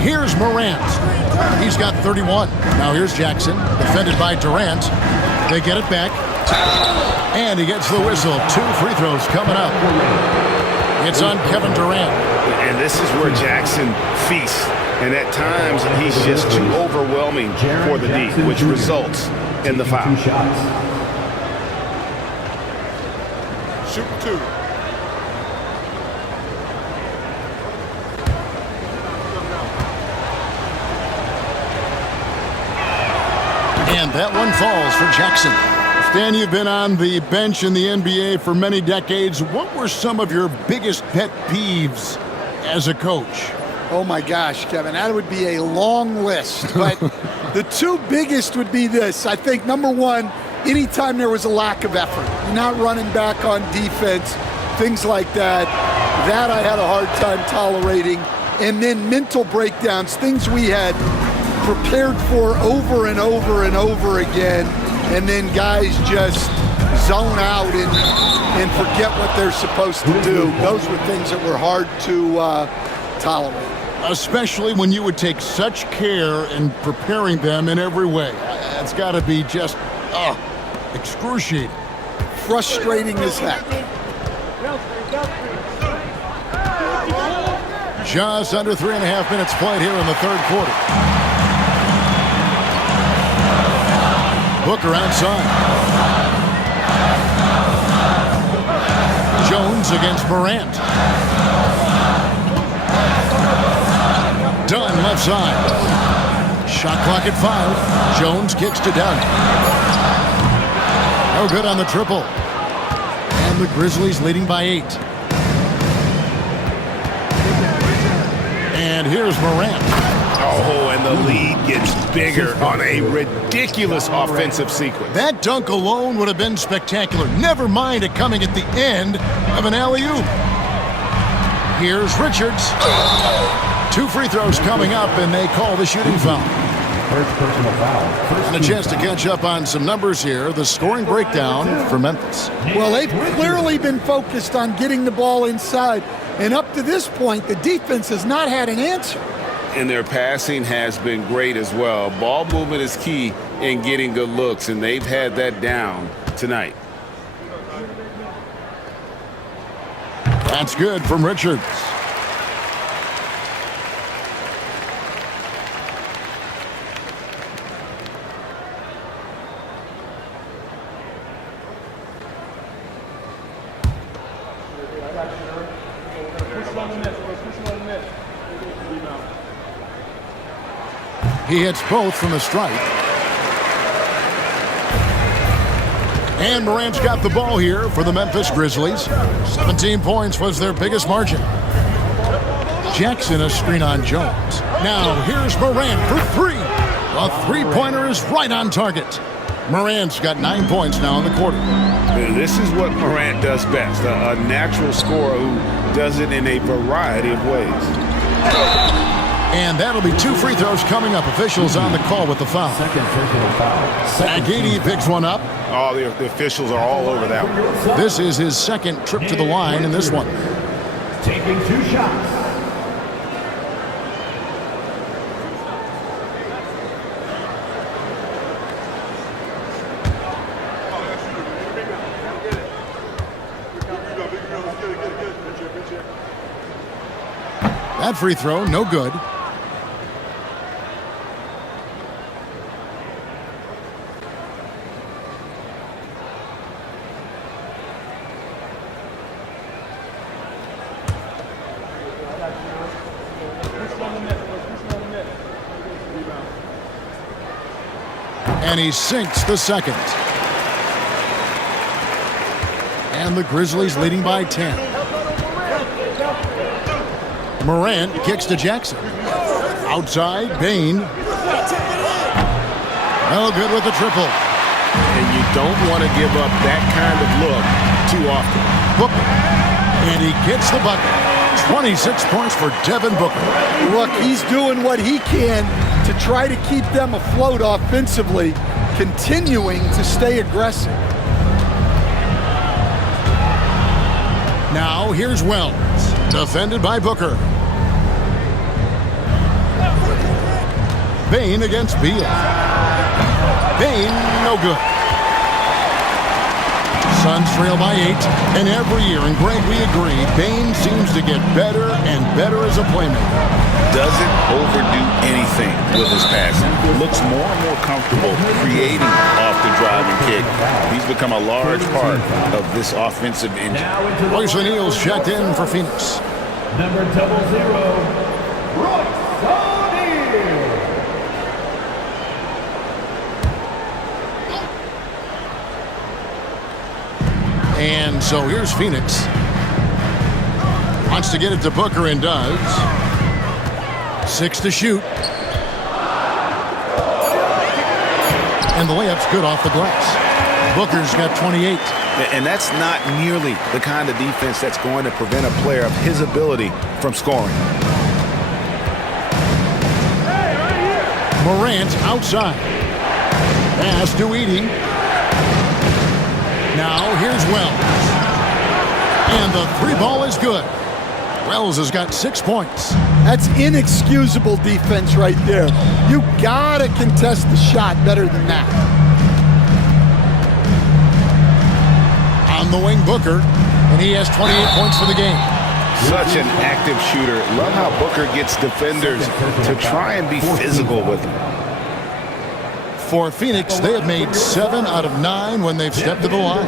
Here's Morant. He's got 31. Now here's Jackson, defended by Durant. They get it back. And he gets the whistle. 2 free throws coming up. It's on Kevin Durant. And this is where Jackson feasts. And at times, he's just too overwhelming for the D, which results in the foul. Shoot 2. And that one falls for Jackson. Stan, you've been on the bench in the NBA for many decades. What were some of your biggest pet peeves as a coach? Oh my gosh, Kevin, that would be a long list. But the two biggest would be this. I think number one, anytime there was a lack of effort, you're not running back on defense, things like that, that I had a hard time tolerating. And then mental breakdowns, things we had prepared for over and over and over again, and then guys just zone out and forget what they're supposed to do. Those were things that were hard to tolerate. Especially when you would take such care in preparing them in every way. It's got to be just excruciating. Frustrating as heck. Just under 3.5 minutes played here in the third quarter. Booker outside. Jones against Morant. Dunn left side. Shot clock at 5. Jones kicks to Dunn. No good on the triple. And the Grizzlies leading by 8. And here's Morant. Oh, and the lead gets bigger on a ridiculous offensive sequence. That dunk alone would have been spectacular. Never mind it coming at the end of an alley-oop. Here's Richards. 2 free throws coming up, and they call the shooting foul. First personal foul. And a chance to catch up on some numbers here. The scoring breakdown for Memphis. Well, they've clearly been focused on getting the ball inside. And up to this point, the defense has not had an answer. And their passing has been great as well. Ball movement is key in getting good looks, and they've had that down tonight. That's good from Richards. He hits both from the stripe. And Morant's got the ball here for the Memphis Grizzlies. 17 points was their biggest margin. Jackson a screen on Jones. Now here's Morant for 3. A three-pointer is right on target. Morant's got 9 points now in the quarter. This is what Morant does best, a natural scorer who does it in a variety of ways. And that'll be 2 free throws coming up. Officials on the call with the foul. Second personal foul. Agidi picks one up. Oh, the officials are all over that one. This is his second trip to the line in this one. Taking 2 shots. That free throw, no good. And he sinks the second. And the Grizzlies leading by 10. Morant kicks to Jackson. Outside, Bain. No good with the triple. And you don't want to give up that kind of look too often. Booker. And he gets the bucket. 26 points for Devin Booker. Look, he's doing what he can to try to keep them afloat offensively, continuing to stay aggressive. Now here's Wells, defended by Booker. Bain against Beal. Bain, no good. Suns trail by 8, and every year, and Greg, we agree, Bain seems to get better and better as a playmaker. Doesn't overdo anything with his passing. Looks more and more comfortable creating off the driving kick. He's become a large part of this offensive engine. Royce O'Neal's checked in for Phoenix. Number 00, Royce O'Neal. So here's Phoenix. Wants to get it to Booker and does. 6 to shoot. And the layup's good off the glass. Booker's got 28. And that's not nearly the kind of defense that's going to prevent a player of his ability from scoring. Morant outside. Pass to Edey. Now here's Wells. And the 3-ball is good. Wells has got 6 points. That's inexcusable defense right there. You gotta contest the shot better than that. On the wing, Booker, and he has 28 points for the game. Such an active shooter. Love how Booker gets defenders to try and be physical with him. For Phoenix, they have made 7 out of 9 when they've stepped to the line.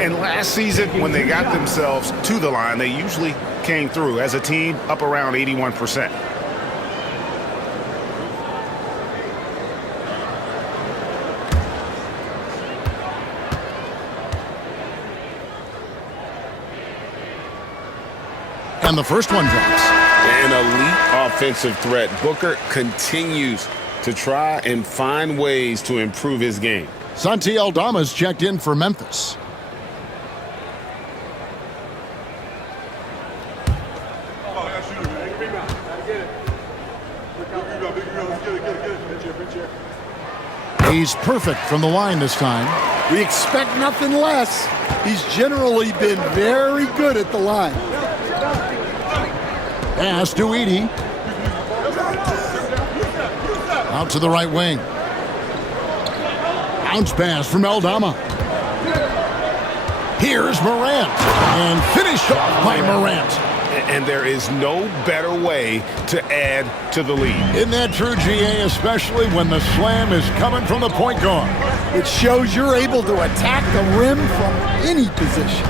And last season, when they got themselves to the line, they usually came through as a team up around 81%. And the first one drops. An elite offensive threat. Booker continues to try and find ways to improve his game. Santi Aldama's checked in for Memphis. He's perfect from the line this time. We expect nothing less. He's generally been very good at the line. Pass to Edey. Out to the right wing. Bounce pass from Aldama. Here's Morant. And finished off by Morant. And there is no better way to add to the lead. Isn't that true, GA, especially when the slam is coming from the point guard? It shows you're able to attack the rim from any position.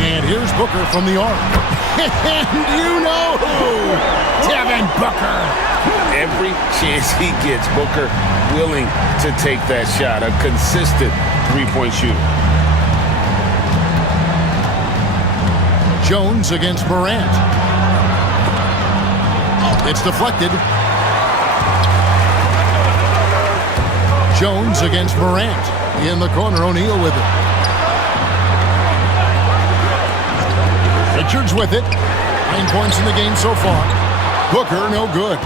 And here's Booker from the arc. And you know who? Devin Booker. Every chance he gets, Booker willing to take that shot. A consistent three-point shooter. Jones against Morant. It's deflected. Jones against Morant. In the corner, O'Neal with it. Richards with it. 9 points in the game so far. Booker, no good.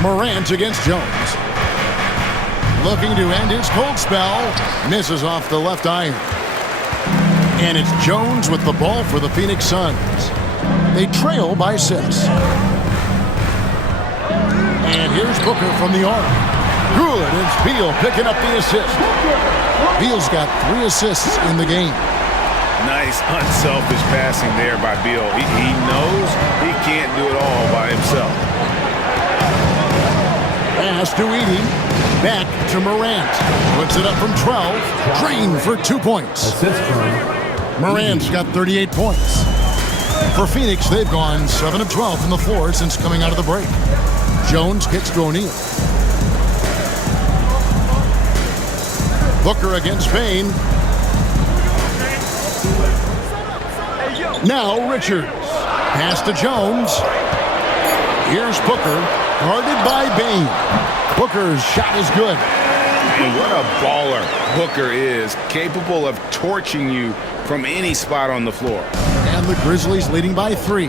Morant against Jones. Looking to end his cold spell. Misses off the left iron. And it's Jones with the ball for the Phoenix Suns. They trail by 6. And here's Booker from the arc. Good, it's Beal picking up the assist. Beal's got 3 assists in the game. Nice, unselfish passing there by Beal. He knows he can't do it all by himself. Pass to Edey. Back to Morant. Puts it up from 12. Drained for 2 points. Morant's got 38 points. For Phoenix, they've gone 7 of 12 from the floor since coming out of the break. Jones kicks to O'Neal. Booker against Payne. Now Richards. Pass to Jones. Here's Booker. Guarded by Bane. Booker's shot is good. And what a baller Booker is. Capable of torching you from any spot on the floor. And the Grizzlies leading by 3.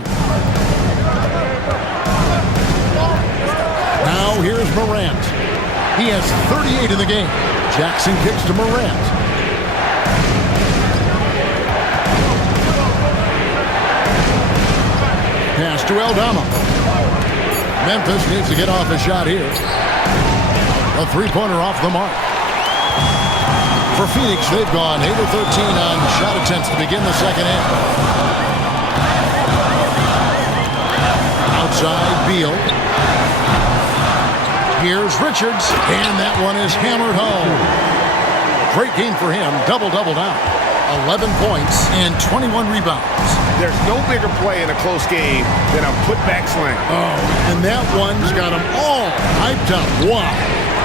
Now here's Morant. He has 38 in the game. Jackson kicks to Morant. Pass to Aldama. Memphis needs to get off a shot here. A 3-pointer off the mark. For Phoenix, they've gone 8 of 13 on shot attempts to begin the second half. Outside, Beal. Here's Richards, and that one is hammered home. Great game for him, double-double now. 11 points and 21 rebounds. There's no bigger play in a close game than a putback slam. Oh, and that one's got them all hyped up. Wow.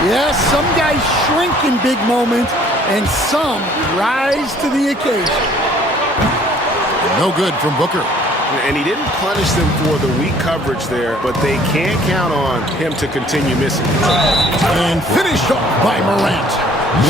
Yes, some guys shrink in big moments, and some rise to the occasion. No good from Booker. And he didn't punish them for the weak coverage there, but they can't count on him to continue missing. And finished off by Morant.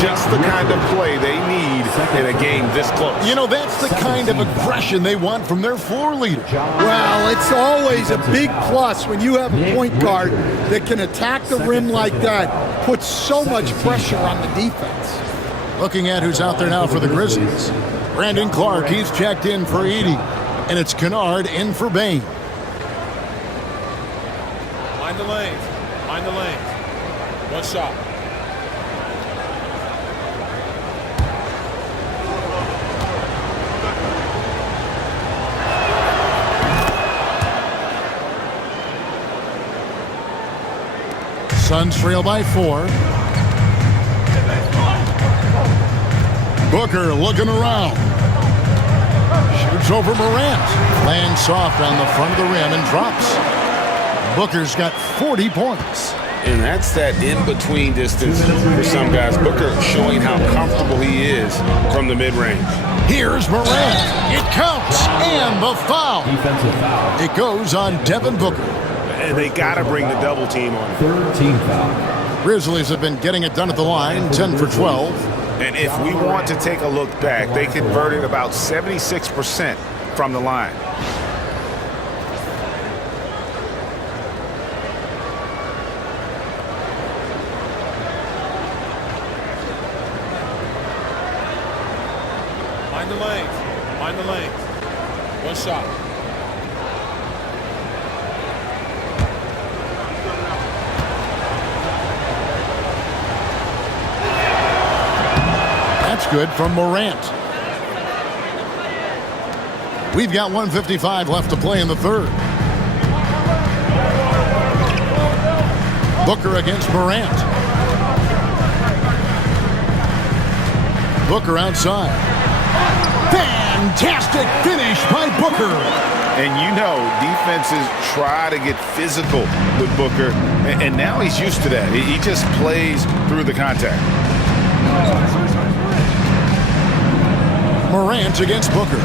Just the kind of play they need in a game this close. You know, that's the kind of aggression they want from their floor leader. Well, it's always a big plus when you have a point guard that can attack the rim like that, puts so much pressure on the defense. Looking at who's out there now for the Grizzlies. Brandon Clark, he's checked in for Edey. And it's Kennard in for Bane. Mind the lanes. Mind the lanes. One shot. Suns trail by 4. Booker looking around. Shoots over Morant. Lands soft on the front of the rim and drops. Booker's got 40 points. And that's that in-between distance for some guys. Booker showing how comfortable he is from the mid-range. Here's Morant. It counts. And the foul. Defensive foul. It goes on Devin Booker. And they got to bring the double team on him. Third team foul. Grizzlies have been getting it done at the line, 10 for 12. And if we want to take a look back, they converted about 76% from the line. Mind the lanes. Mind the lanes. One shot. That's good from Morant. We've got 1:55 left to play in the third. Booker against Morant. Booker outside. Fantastic finish by Booker. And you know, defenses try to get physical with Booker, and now he's used to that. He just plays through the contact. Morant against Booker.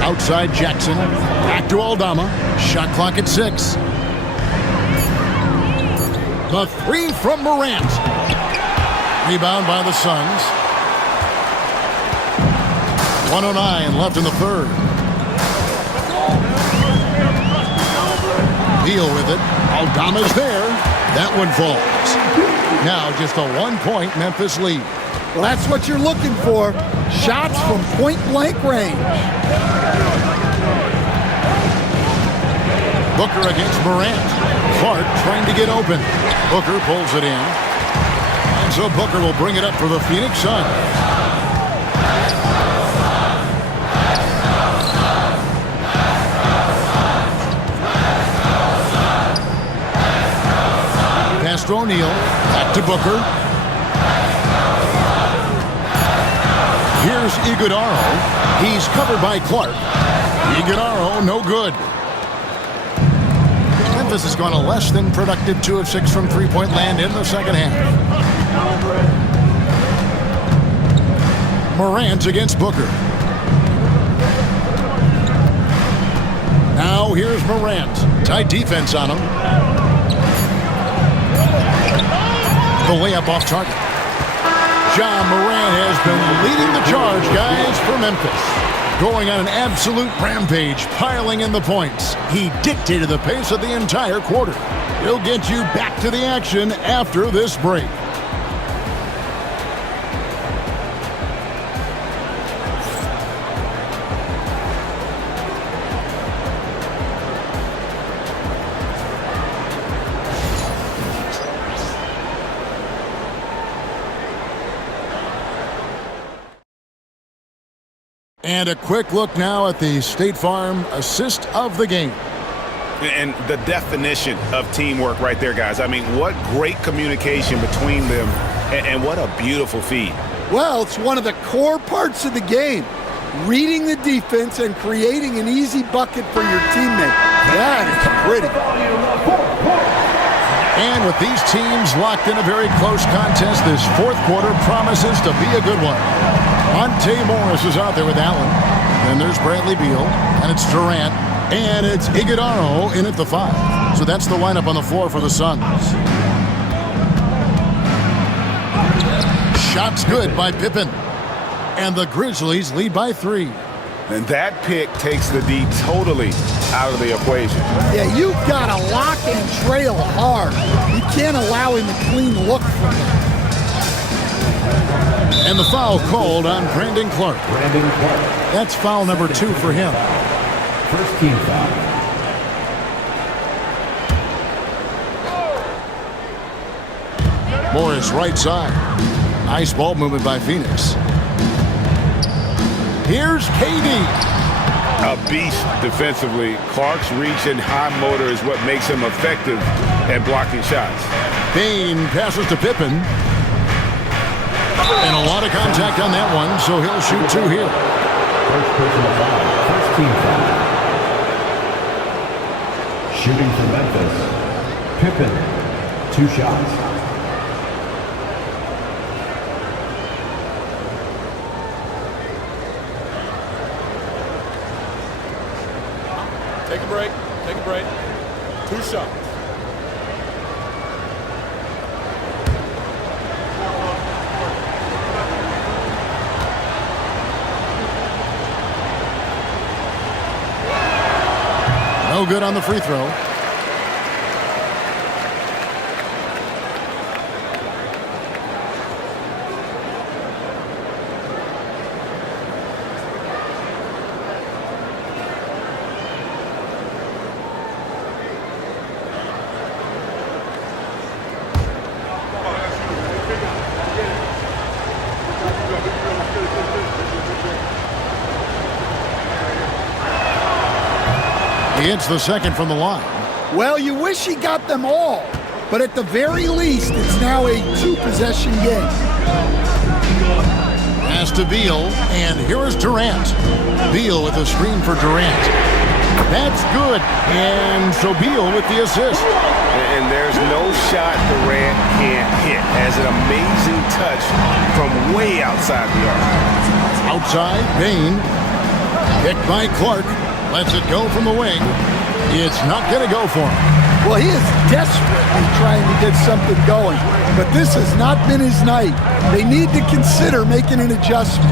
Outside Jackson. Back to Aldama. Shot clock at 6. The 3 from Morant. Rebound by the Suns. 1:09 left in the third. Deal with it. Aldama's there. That one falls. Now just a 1-point Memphis lead. Well, that's what you're looking for. Shots from point-blank range. Booker against Morant. Clark trying to get open. Booker pulls it in. And so Booker will bring it up for the Phoenix Suns. Pass to O'Neal. Back to Booker. Here's Iguodala. He's covered by Clark. Iguodala, no good. Memphis has gone a less than productive 2 of 6 from three-point land in the second half. Morant against Booker. Now here's Morant. Tight defense on him. The layup off target. John Morant has been leading the charge, guys, for Memphis. Going on an absolute rampage, piling in the points. He dictated the pace of the entire quarter. He'll get you back to the action after this break. And a quick look now at the State Farm assist of the game. And the definition of teamwork right there, guys. I mean, what great communication between them, and what a beautiful feed. Well, it's one of the core parts of the game. reading the defense and creating an easy bucket for your teammate. That is pretty. And with these teams locked in a very close contest, this fourth quarter promises to be a good one. Monte Morris is out there with Allen. Then there's Bradley Beal, and it's Durant, and it's Iguodala in at the 5. So that's the lineup on the floor for the Suns. Shot's good by Pippen. And the Grizzlies lead by 3. And that pick takes the D totally out of the equation. Yeah, you've got to lock and trail hard. You can't allow him a clean look from it. And the foul called on Brandon Clark. That's foul number 2 for him. First team foul. Morris right side. Nice ball movement by Phoenix. Here's KD. A beast defensively. Clark's reach and high motor is what makes him effective at blocking shots. Bane passes to Pippen. And a lot of contact on that one, so he'll shoot 2 here. First personal foul. First team foul. Shooting for Memphis. Pippen. 2 shots. Take a break. Take a break. 2 shots. No good on the free throw. He hits the second from the line. Well, you wish he got them all, but at the very least, it's now a 2-possession game. Pass to Beal, and here is Durant. Beal with a screen for Durant. That's good, and so Beal with the assist. And there's no shot Durant can't hit. Has an amazing touch from way outside the arc. Outside, Bane. Picked by Clark. Lets it go from the wing. It's not going to go for him. Well, he is desperately trying to get something going, but this has not been his night. They need to consider making an adjustment.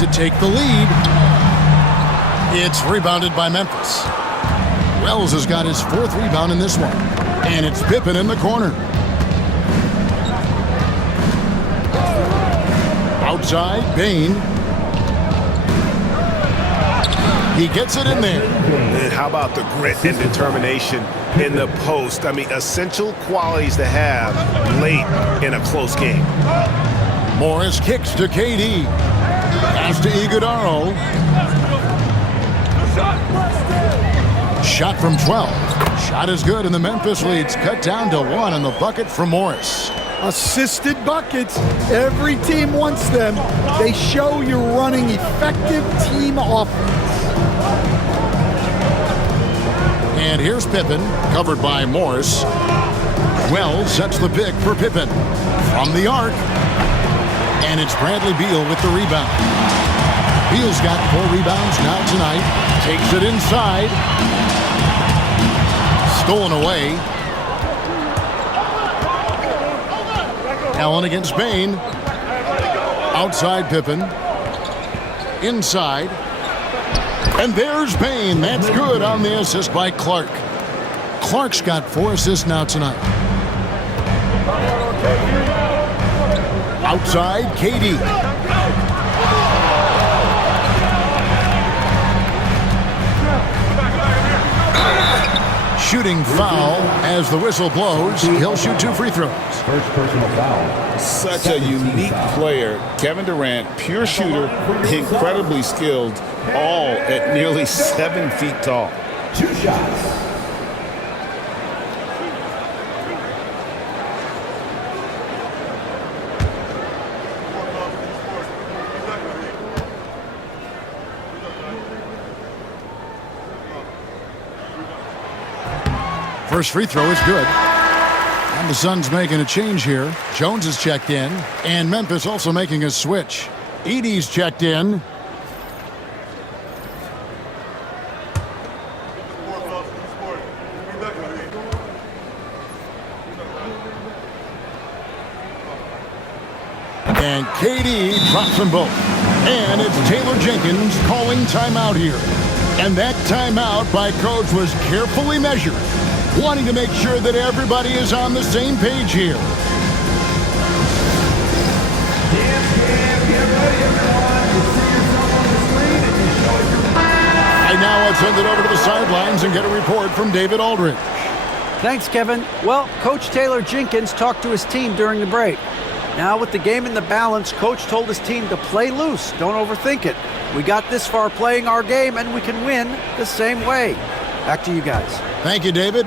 To take the lead. It's rebounded by Memphis. Wells has got his 4th rebound in this one. And it's Pippen in the corner. Outside, Bane. He gets it in there. And how about the grit and determination in the post? I mean, essential qualities to have late in a close game. Morris kicks to KD. Pass to Iguodala. Shot from 12. Shot is good, and the Memphis lead's cut down to 1 on the bucket from Morris. Assisted buckets. Every team wants them. They show you're running effective team offense. And here's Pippen, covered by Morris. Wells sets the pick for Pippen. From the arc. And it's Bradley Beal with the rebound. Beal's got 4 rebounds now tonight. Takes it inside. Stolen away. Allen against Bane. Outside Pippen. Inside. And there's Bane. That's good on the assist by Clark. Clark's got 4 assists now tonight. Outside, KD. Shooting foul as the whistle blows. He'll shoot 2 free throws. First personal foul. Such a unique player. Kevin Durant, pure shooter, incredibly skilled, all at nearly 7 feet tall. 2 shots. First free throw is good. And the Suns making a change here. Jones is checked in. And Memphis also making a switch. Edey's checked in. And KD drops them both. And it's Taylor Jenkins calling timeout here. And that timeout by coach was carefully measured, wanting to make sure that everybody is on the same page here. And now let's send it over to the sidelines and get a report from David Aldridge. Thanks, Kevin. Well, Coach Taylor Jenkins talked to his team during the break. Now with the game in the balance, Coach told his team to play loose. Don't overthink it. We got this far playing our game, and we can win the same way. Back to you guys. Thank you, David.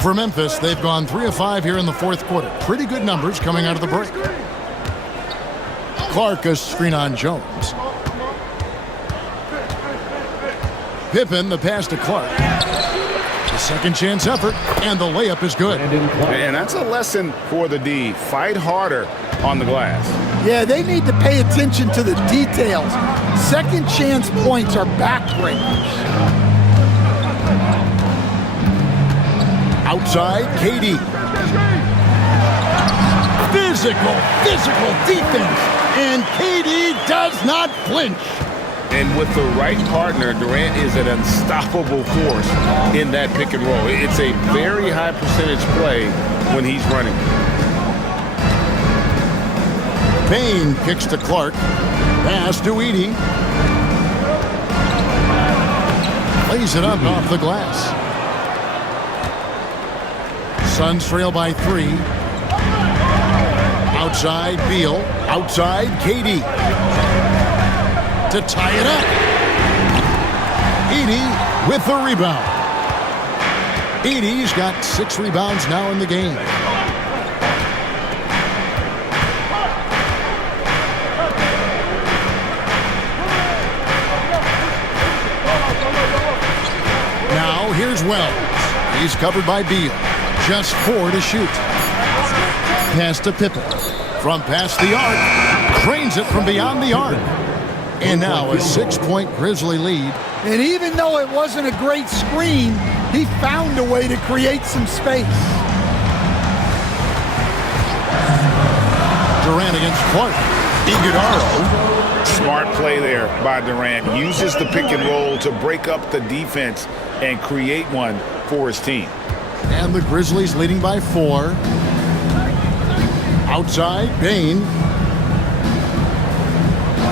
For Memphis, they've gone 3 of 5 here in the fourth quarter. Pretty good numbers coming out of the break. Clark a screen on Jones. Pippen, the pass to Clark. The second chance effort, and the layup is good. And that's a lesson for the D. Fight harder on the glass. Yeah, they need to pay attention to the details. Second chance points are backbreakers. Outside, KD. Physical defense. And KD does not flinch. And with the right partner, Durant is an unstoppable force in that pick and roll. It's a very high percentage play when he's running. Payne kicks to Clark. Pass to Edey. Lays it up off the glass. Suns trail by 3. Outside, Beal. Outside, KD. To tie it up. Edey with the rebound. Edey's got 6 rebounds now in the game. Now here's Wells. He's covered by Beal. Just 4 to shoot. Pass to Pippen. From past the arc. Trains it from beyond the arc. And now a 6-point Grizzly lead. And even though it wasn't a great screen, he found a way to create some space. Durant against Clark. Iguodala. Smart play there by Durant. Uses the pick and roll to break up the defense and create one for his team. And the Grizzlies leading by 4. Outside, Payne.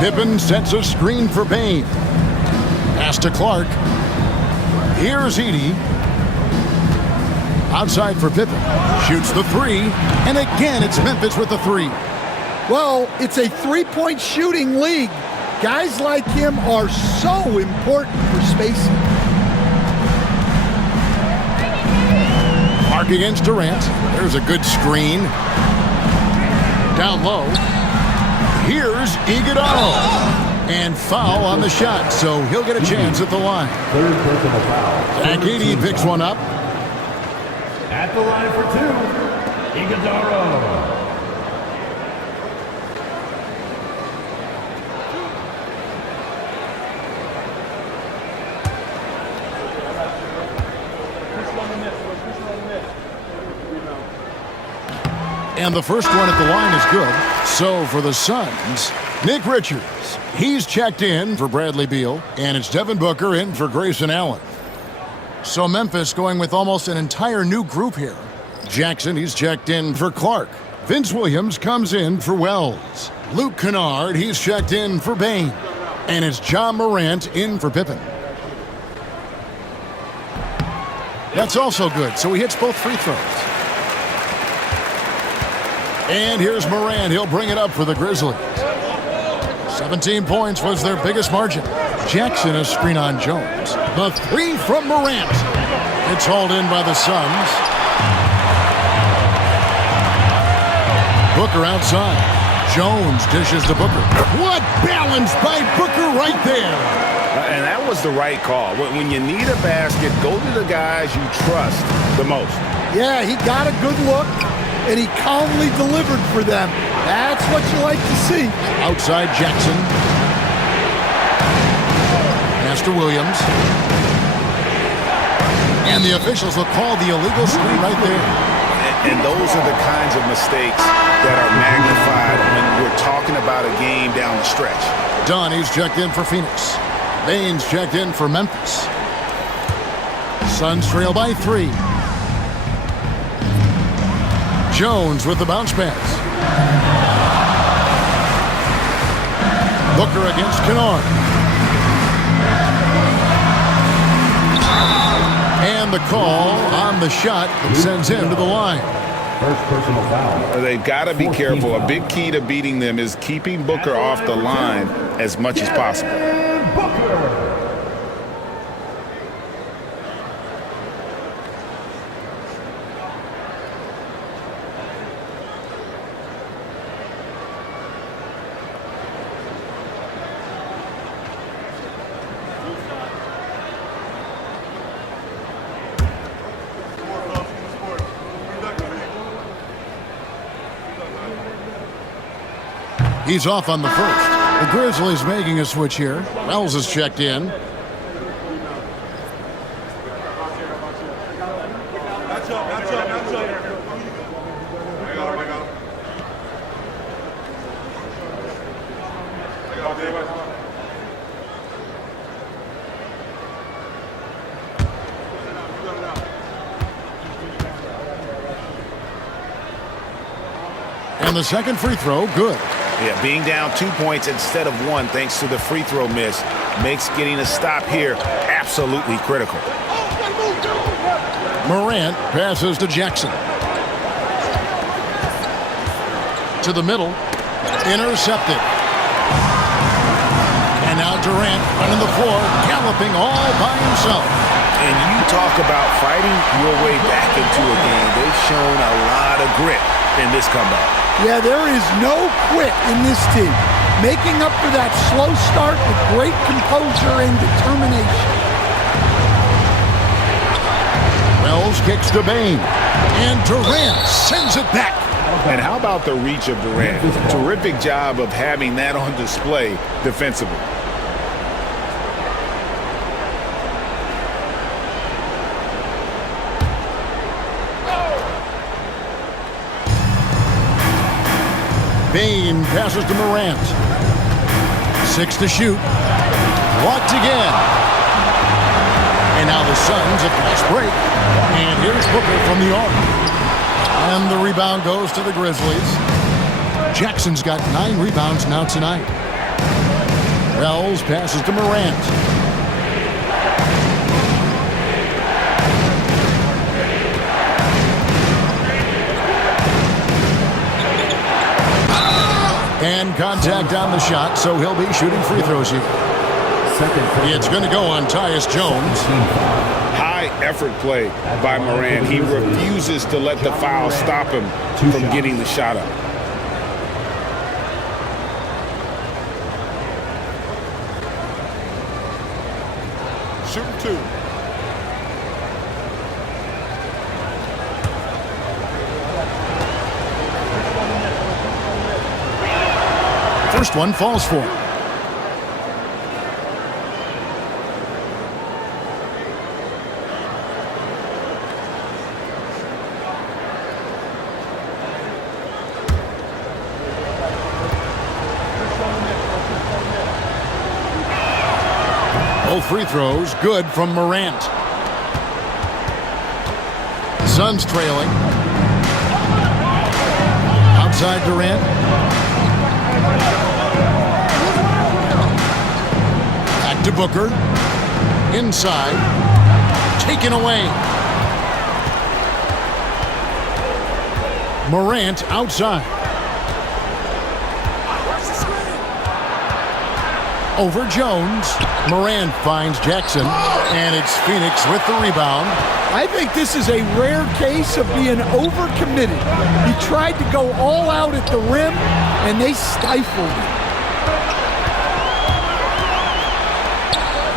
Pippen sets a screen for Payne. Pass to Clark. Here's Edey. Outside for Pippen. Shoots the 3. And again, it's Memphis with the 3. Well, it's a 3-point shooting league. Guys like him are so important for spacing. Clark against Durant. There's a good screen. Down low. Here's Iguodala. And foul on the shot, so he'll get a chance at the line. Third personal foul. Zach Edey picks one up. At the line for 2, Iguodala. And the first one at the line is good. So for the Suns, Nick Richards. He's checked in for Bradley Beal, and it's Devin Booker in for Grayson Allen. So Memphis going with almost an entire new group here. Jackson, he's checked in for Clark. Vince Williams comes in for Wells. Luke Kennard, he's checked in for Payne. And it's John Morant in for Pippen. That's also good, so he hits both free throws. And here's Morant. He'll bring it up for the Grizzlies. 17 points was their biggest margin. Jackson a screen on Jones. The 3 from Morant. It's hauled in by the Suns. Booker outside. Jones dishes to Booker. What balance by Booker right there. And that was the right call. When you need a basket, go to the guys you trust the most. Yeah, he got a good look, and he calmly delivered for them. That's what you like to see. Outside Jackson. Pass to Williams. And the officials will call the illegal screen right there. And those are the kinds of mistakes that are magnified when we're talking about a game down the stretch. Donnie's checked in for Phoenix. Baines checked in for Memphis. Suns trail by 3. Jones with the bounce pass. Booker against Kennard. And the call on the shot that sends him to the line. First personal foul. They've got to be careful. A big key to beating them is keeping Booker off the line as much as possible. Booker. He's off on the first. The Grizzlies making a switch here. Wells is checked in. And the second free throw, good. Yeah, being down 2 points instead of 1 thanks to the free throw miss makes getting a stop here absolutely critical. Morant passes to Jackson. To the middle. Intercepted. And now Durant running the floor, galloping all by himself. And you talk about fighting your way back into a game. They've shown a lot of grit in this comeback. Yeah, there is no quit in this team. Making up for that slow start with great composure and determination. Wells kicks to Bane. And Durant sends it back. And how about the reach of Durant? Terrific job of having that on display defensively. Bane passes to Morant. 6 to shoot. Blocked again. And now the Suns a fast break. And here's Booker from the arc. And the rebound goes to the Grizzlies. Jackson's got 9 rebounds now tonight. Wells passes to Morant. And contact on the shot, so he'll be shooting free throws here. It's going to go on Tyus Jones. High effort play by Morant. He refuses to let the foul stop him from getting the shot up. Shooting 2. First one falls for. Both free throws good from Morant. Suns trailing. Outside Durant. Back to Booker. Inside. Taken away. Morant outside. Over Jones. Morant finds Jackson. And it's Phoenix with the rebound. I think this is a rare case of being overcommitted. He tried to go all out at the rim, and they stifled him.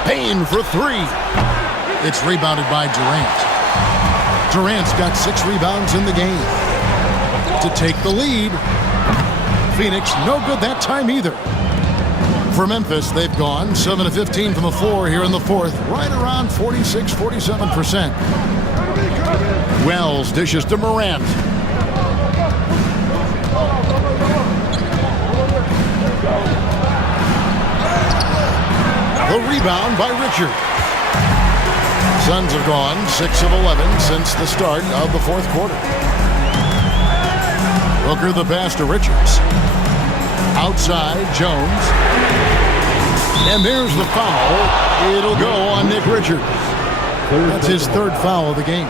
Payne for three. It's rebounded by Durant. Durant's got 6 rebounds in the game to take the lead. Phoenix, no good that time either. For Memphis, they've gone 7 of 15 from the floor here in the fourth, right around 46-47%. Wells dishes to Morant. The rebound by Richard. Suns have gone 6 of 11 since the start of the fourth quarter. Booker the pass to Richards. Outside, Jones. And there's the foul. It'll go on Nick Richards. That's his 3rd foul of the game.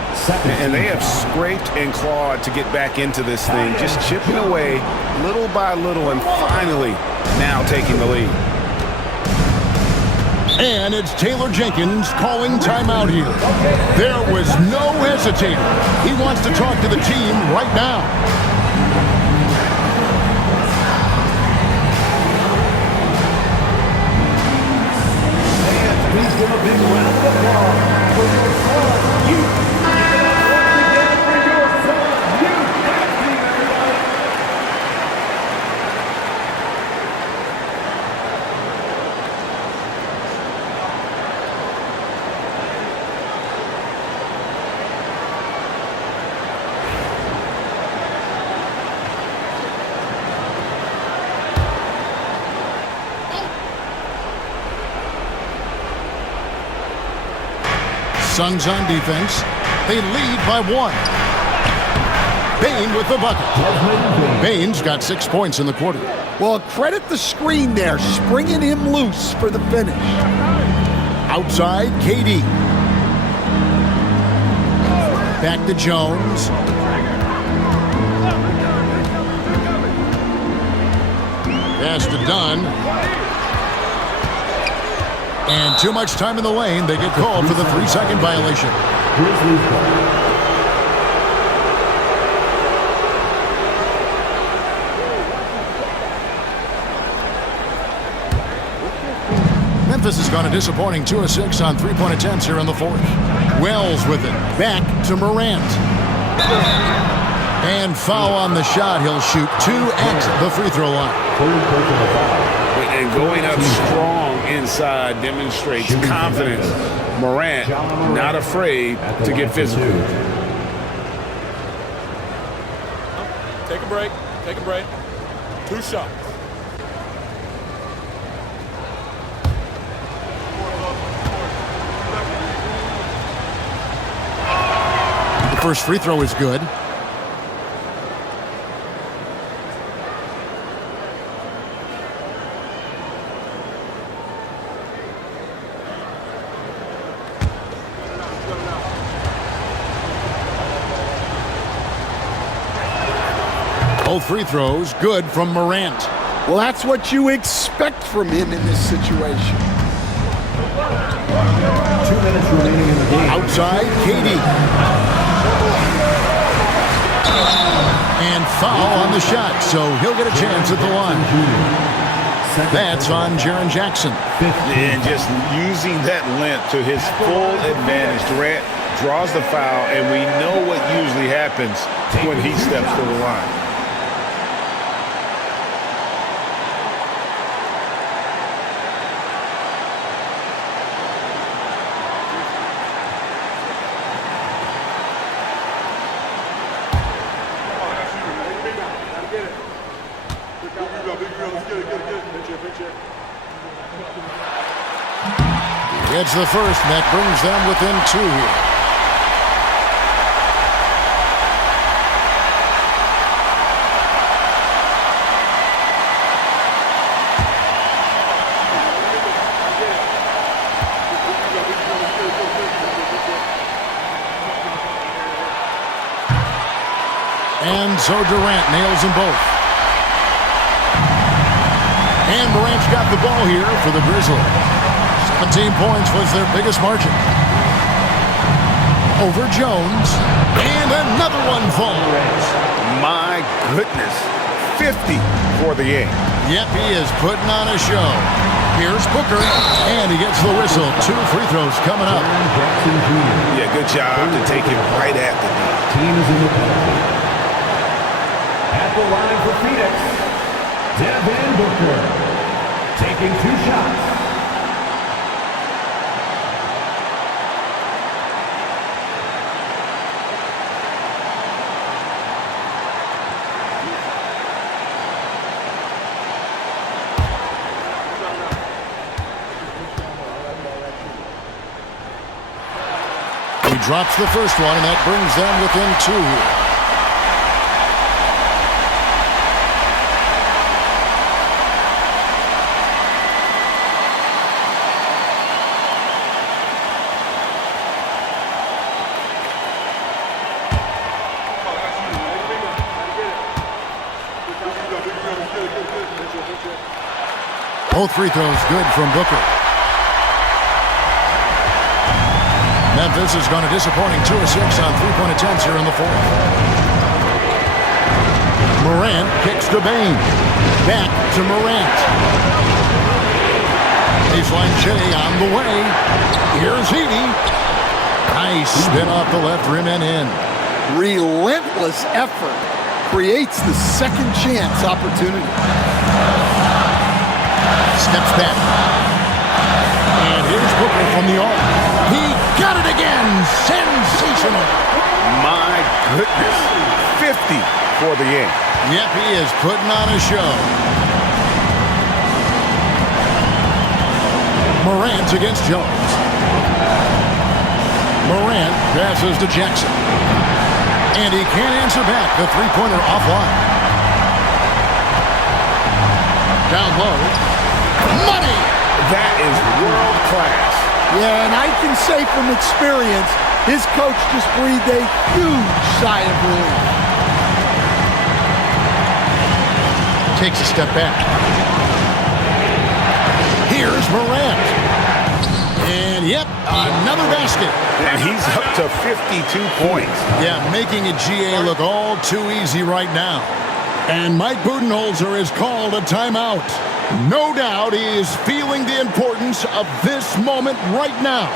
And they have scraped and clawed to get back into this thing, just chipping away little by little and finally now taking the lead. And it's Taylor Jenkins calling timeout here. There was no hesitating. He wants to talk to the team right now. Please give a big round of applause for your son, you. Give it up once again for your son, you. Thank you, everybody. Suns on defense. They lead by 1. Bane with the bucket. Bane's got 6 points in the quarter. Well, credit the screen there, springing him loose for the finish. Outside, KD. Back to Jones. Pass to Dunn. And too much time in the lane. They get called for the 3-second violation. Memphis has gone a disappointing 2 of 6 on 3-point attempts here in the fourth. Wells with it. Back to Morant. And foul on the shot. He'll shoot 2 at the free throw line. And going up strong inside demonstrates confidence. Morant not afraid to get physical. Take a break. Take a break. 2 shots. The first free throw is good. Both free throws good from Morant. Well, that's what you expect from him in this situation. 2 minutes remaining in the game. Outside, KD. And foul on the shot, so he'll get a chance at the line. That's on Jaren Jackson. And just using that length to his full advantage. Durant draws the foul, and we know what usually happens when he steps to the line. It's the first, and that brings them within 2 here. And so Durant nails them both. And Morant's got the ball here for the Grizzlies. 17 points was their biggest margin. Over Jones. And another one falls. My goodness. 50 for the game. Yep, he is putting on a show. Here's Booker, and he gets the whistle. 2 free throws coming up. Yeah, good job to take it right at the knee. Team is in the penalty. At the line for Phoenix, Devin Booker taking 2 shots. He drops the first one, and that brings them within 2. Both free throws good from Booker. Memphis has gone a disappointing 2 of 6 on 3-point attempts here in the 4th. Morant kicks to Bane. Back to Morant. Baseline J on the way. Here's Heaney. Nice spin off the left rim and in. Relentless effort creates the second chance opportunity. Steps back. And here's Booker from the arc. He got it again. Sensational. My goodness. 50 for the end. Yep, he is putting on a show. Morant against Jones. Morant passes to Jackson. And he can't answer back. The three-pointer offline. Down low. Money! That is world class. Yeah, and I can say from experience, his coach just breathed a huge sigh of relief. Takes a step back. Here's Morant. And yep, another basket. And he's up to 52 points. Yeah, making a GA look all too easy right now. And Mike Budenholzer has called a timeout. No doubt he is feeling the importance of this moment right now.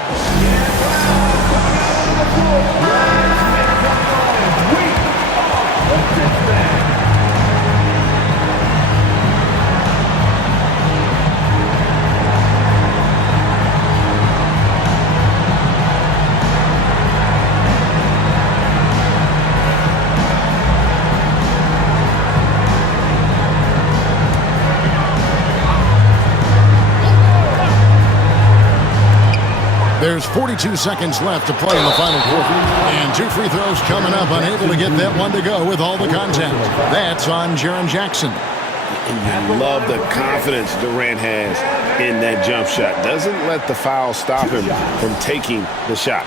There's 42 seconds left to play in the final quarter. And 2 free throws coming up, unable to get that one to go with all the contact. That's on Jaren Jackson. And you love the confidence Durant has in that jump shot. Doesn't let the foul stop him from taking the shot.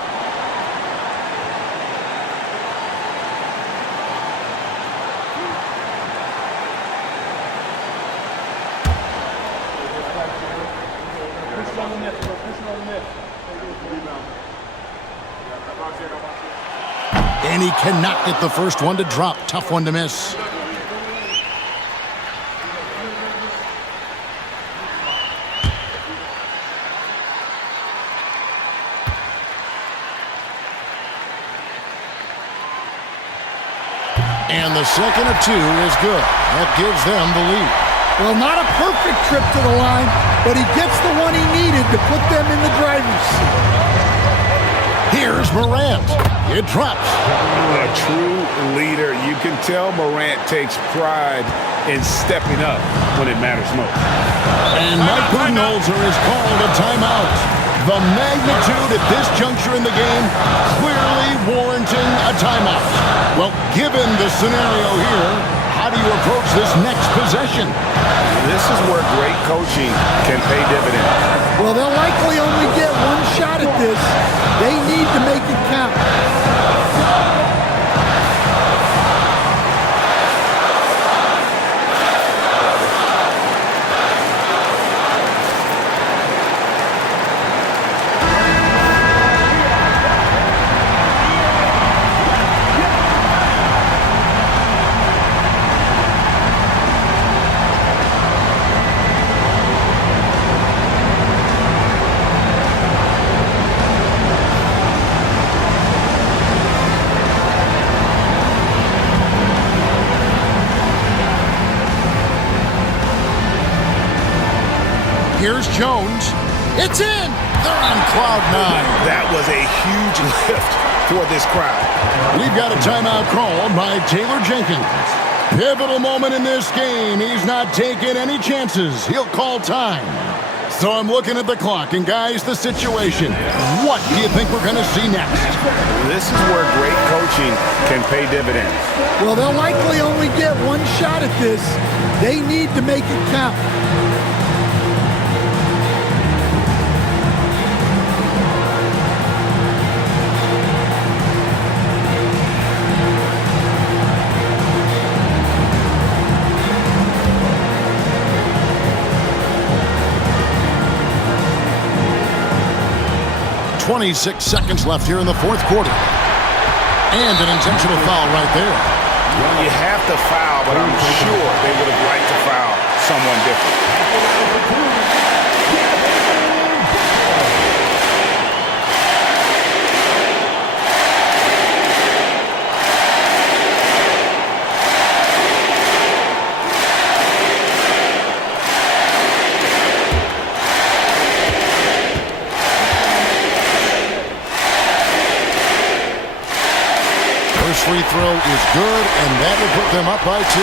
And he cannot get the first one to drop. Tough one to miss. And the second of 2 is good. That gives them the lead. Well, not a perfect trip to the line, but he gets the one he needed to put them in the driver's seat. Here's Morant. It drops. A true leader. You can tell Morant takes pride in stepping up when it matters most. And Mike Budenholzer has called a timeout. The magnitude at this juncture in the game clearly warranting a timeout. Well, given the scenario here, how do you approach this next possession? This is where great coaching can pay dividends. Well, they'll likely only get one shot at this. They need to make it count. Jones. It's in. They're on cloud nine. That was a huge lift for this crowd. We've got a timeout called by Taylor Jenkins. Pivotal moment in this game. He's not taking any chances. He'll call time. So I'm looking at the clock, and guys, the situation. What do you think we're going to see next? This is where great coaching can pay dividends. Well, they'll likely only get one shot at this. They need to make it count. .26 seconds left here in the fourth quarter. And an intentional foul right there. Well, you have to foul, but I'm sure they would have liked to foul someone different. Free throw is good, and that will put them up by 2.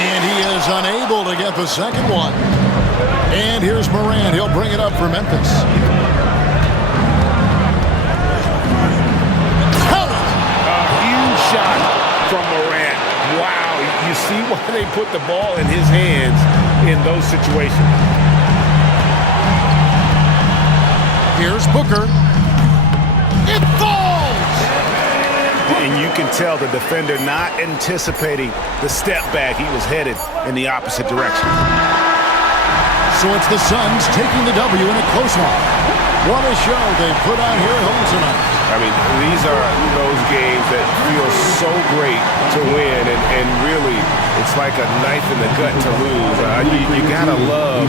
And he is unable to get the second one. And here's Morant. He'll bring it up for Memphis. A huge shot from Morant. Wow, you see why they put the ball in his hands in those situations. Here's Booker. It falls! And you can tell the defender not anticipating the step back. He was headed in the opposite direction. So it's the Suns taking the W in a close one. What a show they put on here at home tonight. I mean, these are those games that feel so great to win, and really, it's like a knife in the gut to lose. You gotta love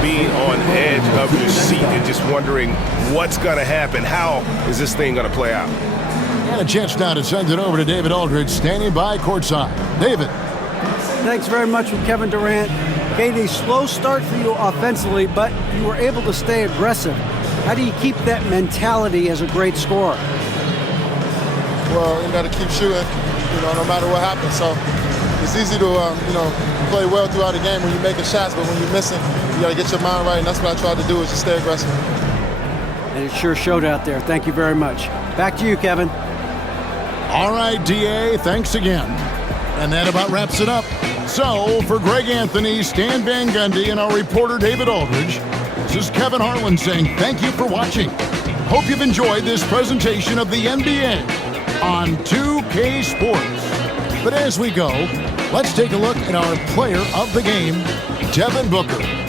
being on edge of your seat and just wondering what's gonna happen. How is this thing gonna play out? And a chance now to send it over to David Aldridge, standing by courtside. David. Thanks very much from Kevin Durant. Okay, a slow start for you offensively, but you were able to stay aggressive. How do you keep that mentality as a great scorer? Well, you got to keep shooting, no matter what happens. So it's easy to, play well throughout the game when you're making shots, but when you're missing, you got to get your mind right, and that's what I tried to do, is just stay aggressive. And it sure showed out there. Thank you very much. Back to you, Kevin. All right, D.A., thanks again. And that about wraps it up. So, for Greg Anthony, Stan Van Gundy, and our reporter David Aldridge, this is Kevin Harlan saying thank you for watching. Hope you've enjoyed this presentation of the NBA on 2K Sports. But as we go, let's take a look at our player of the game, Devin Booker.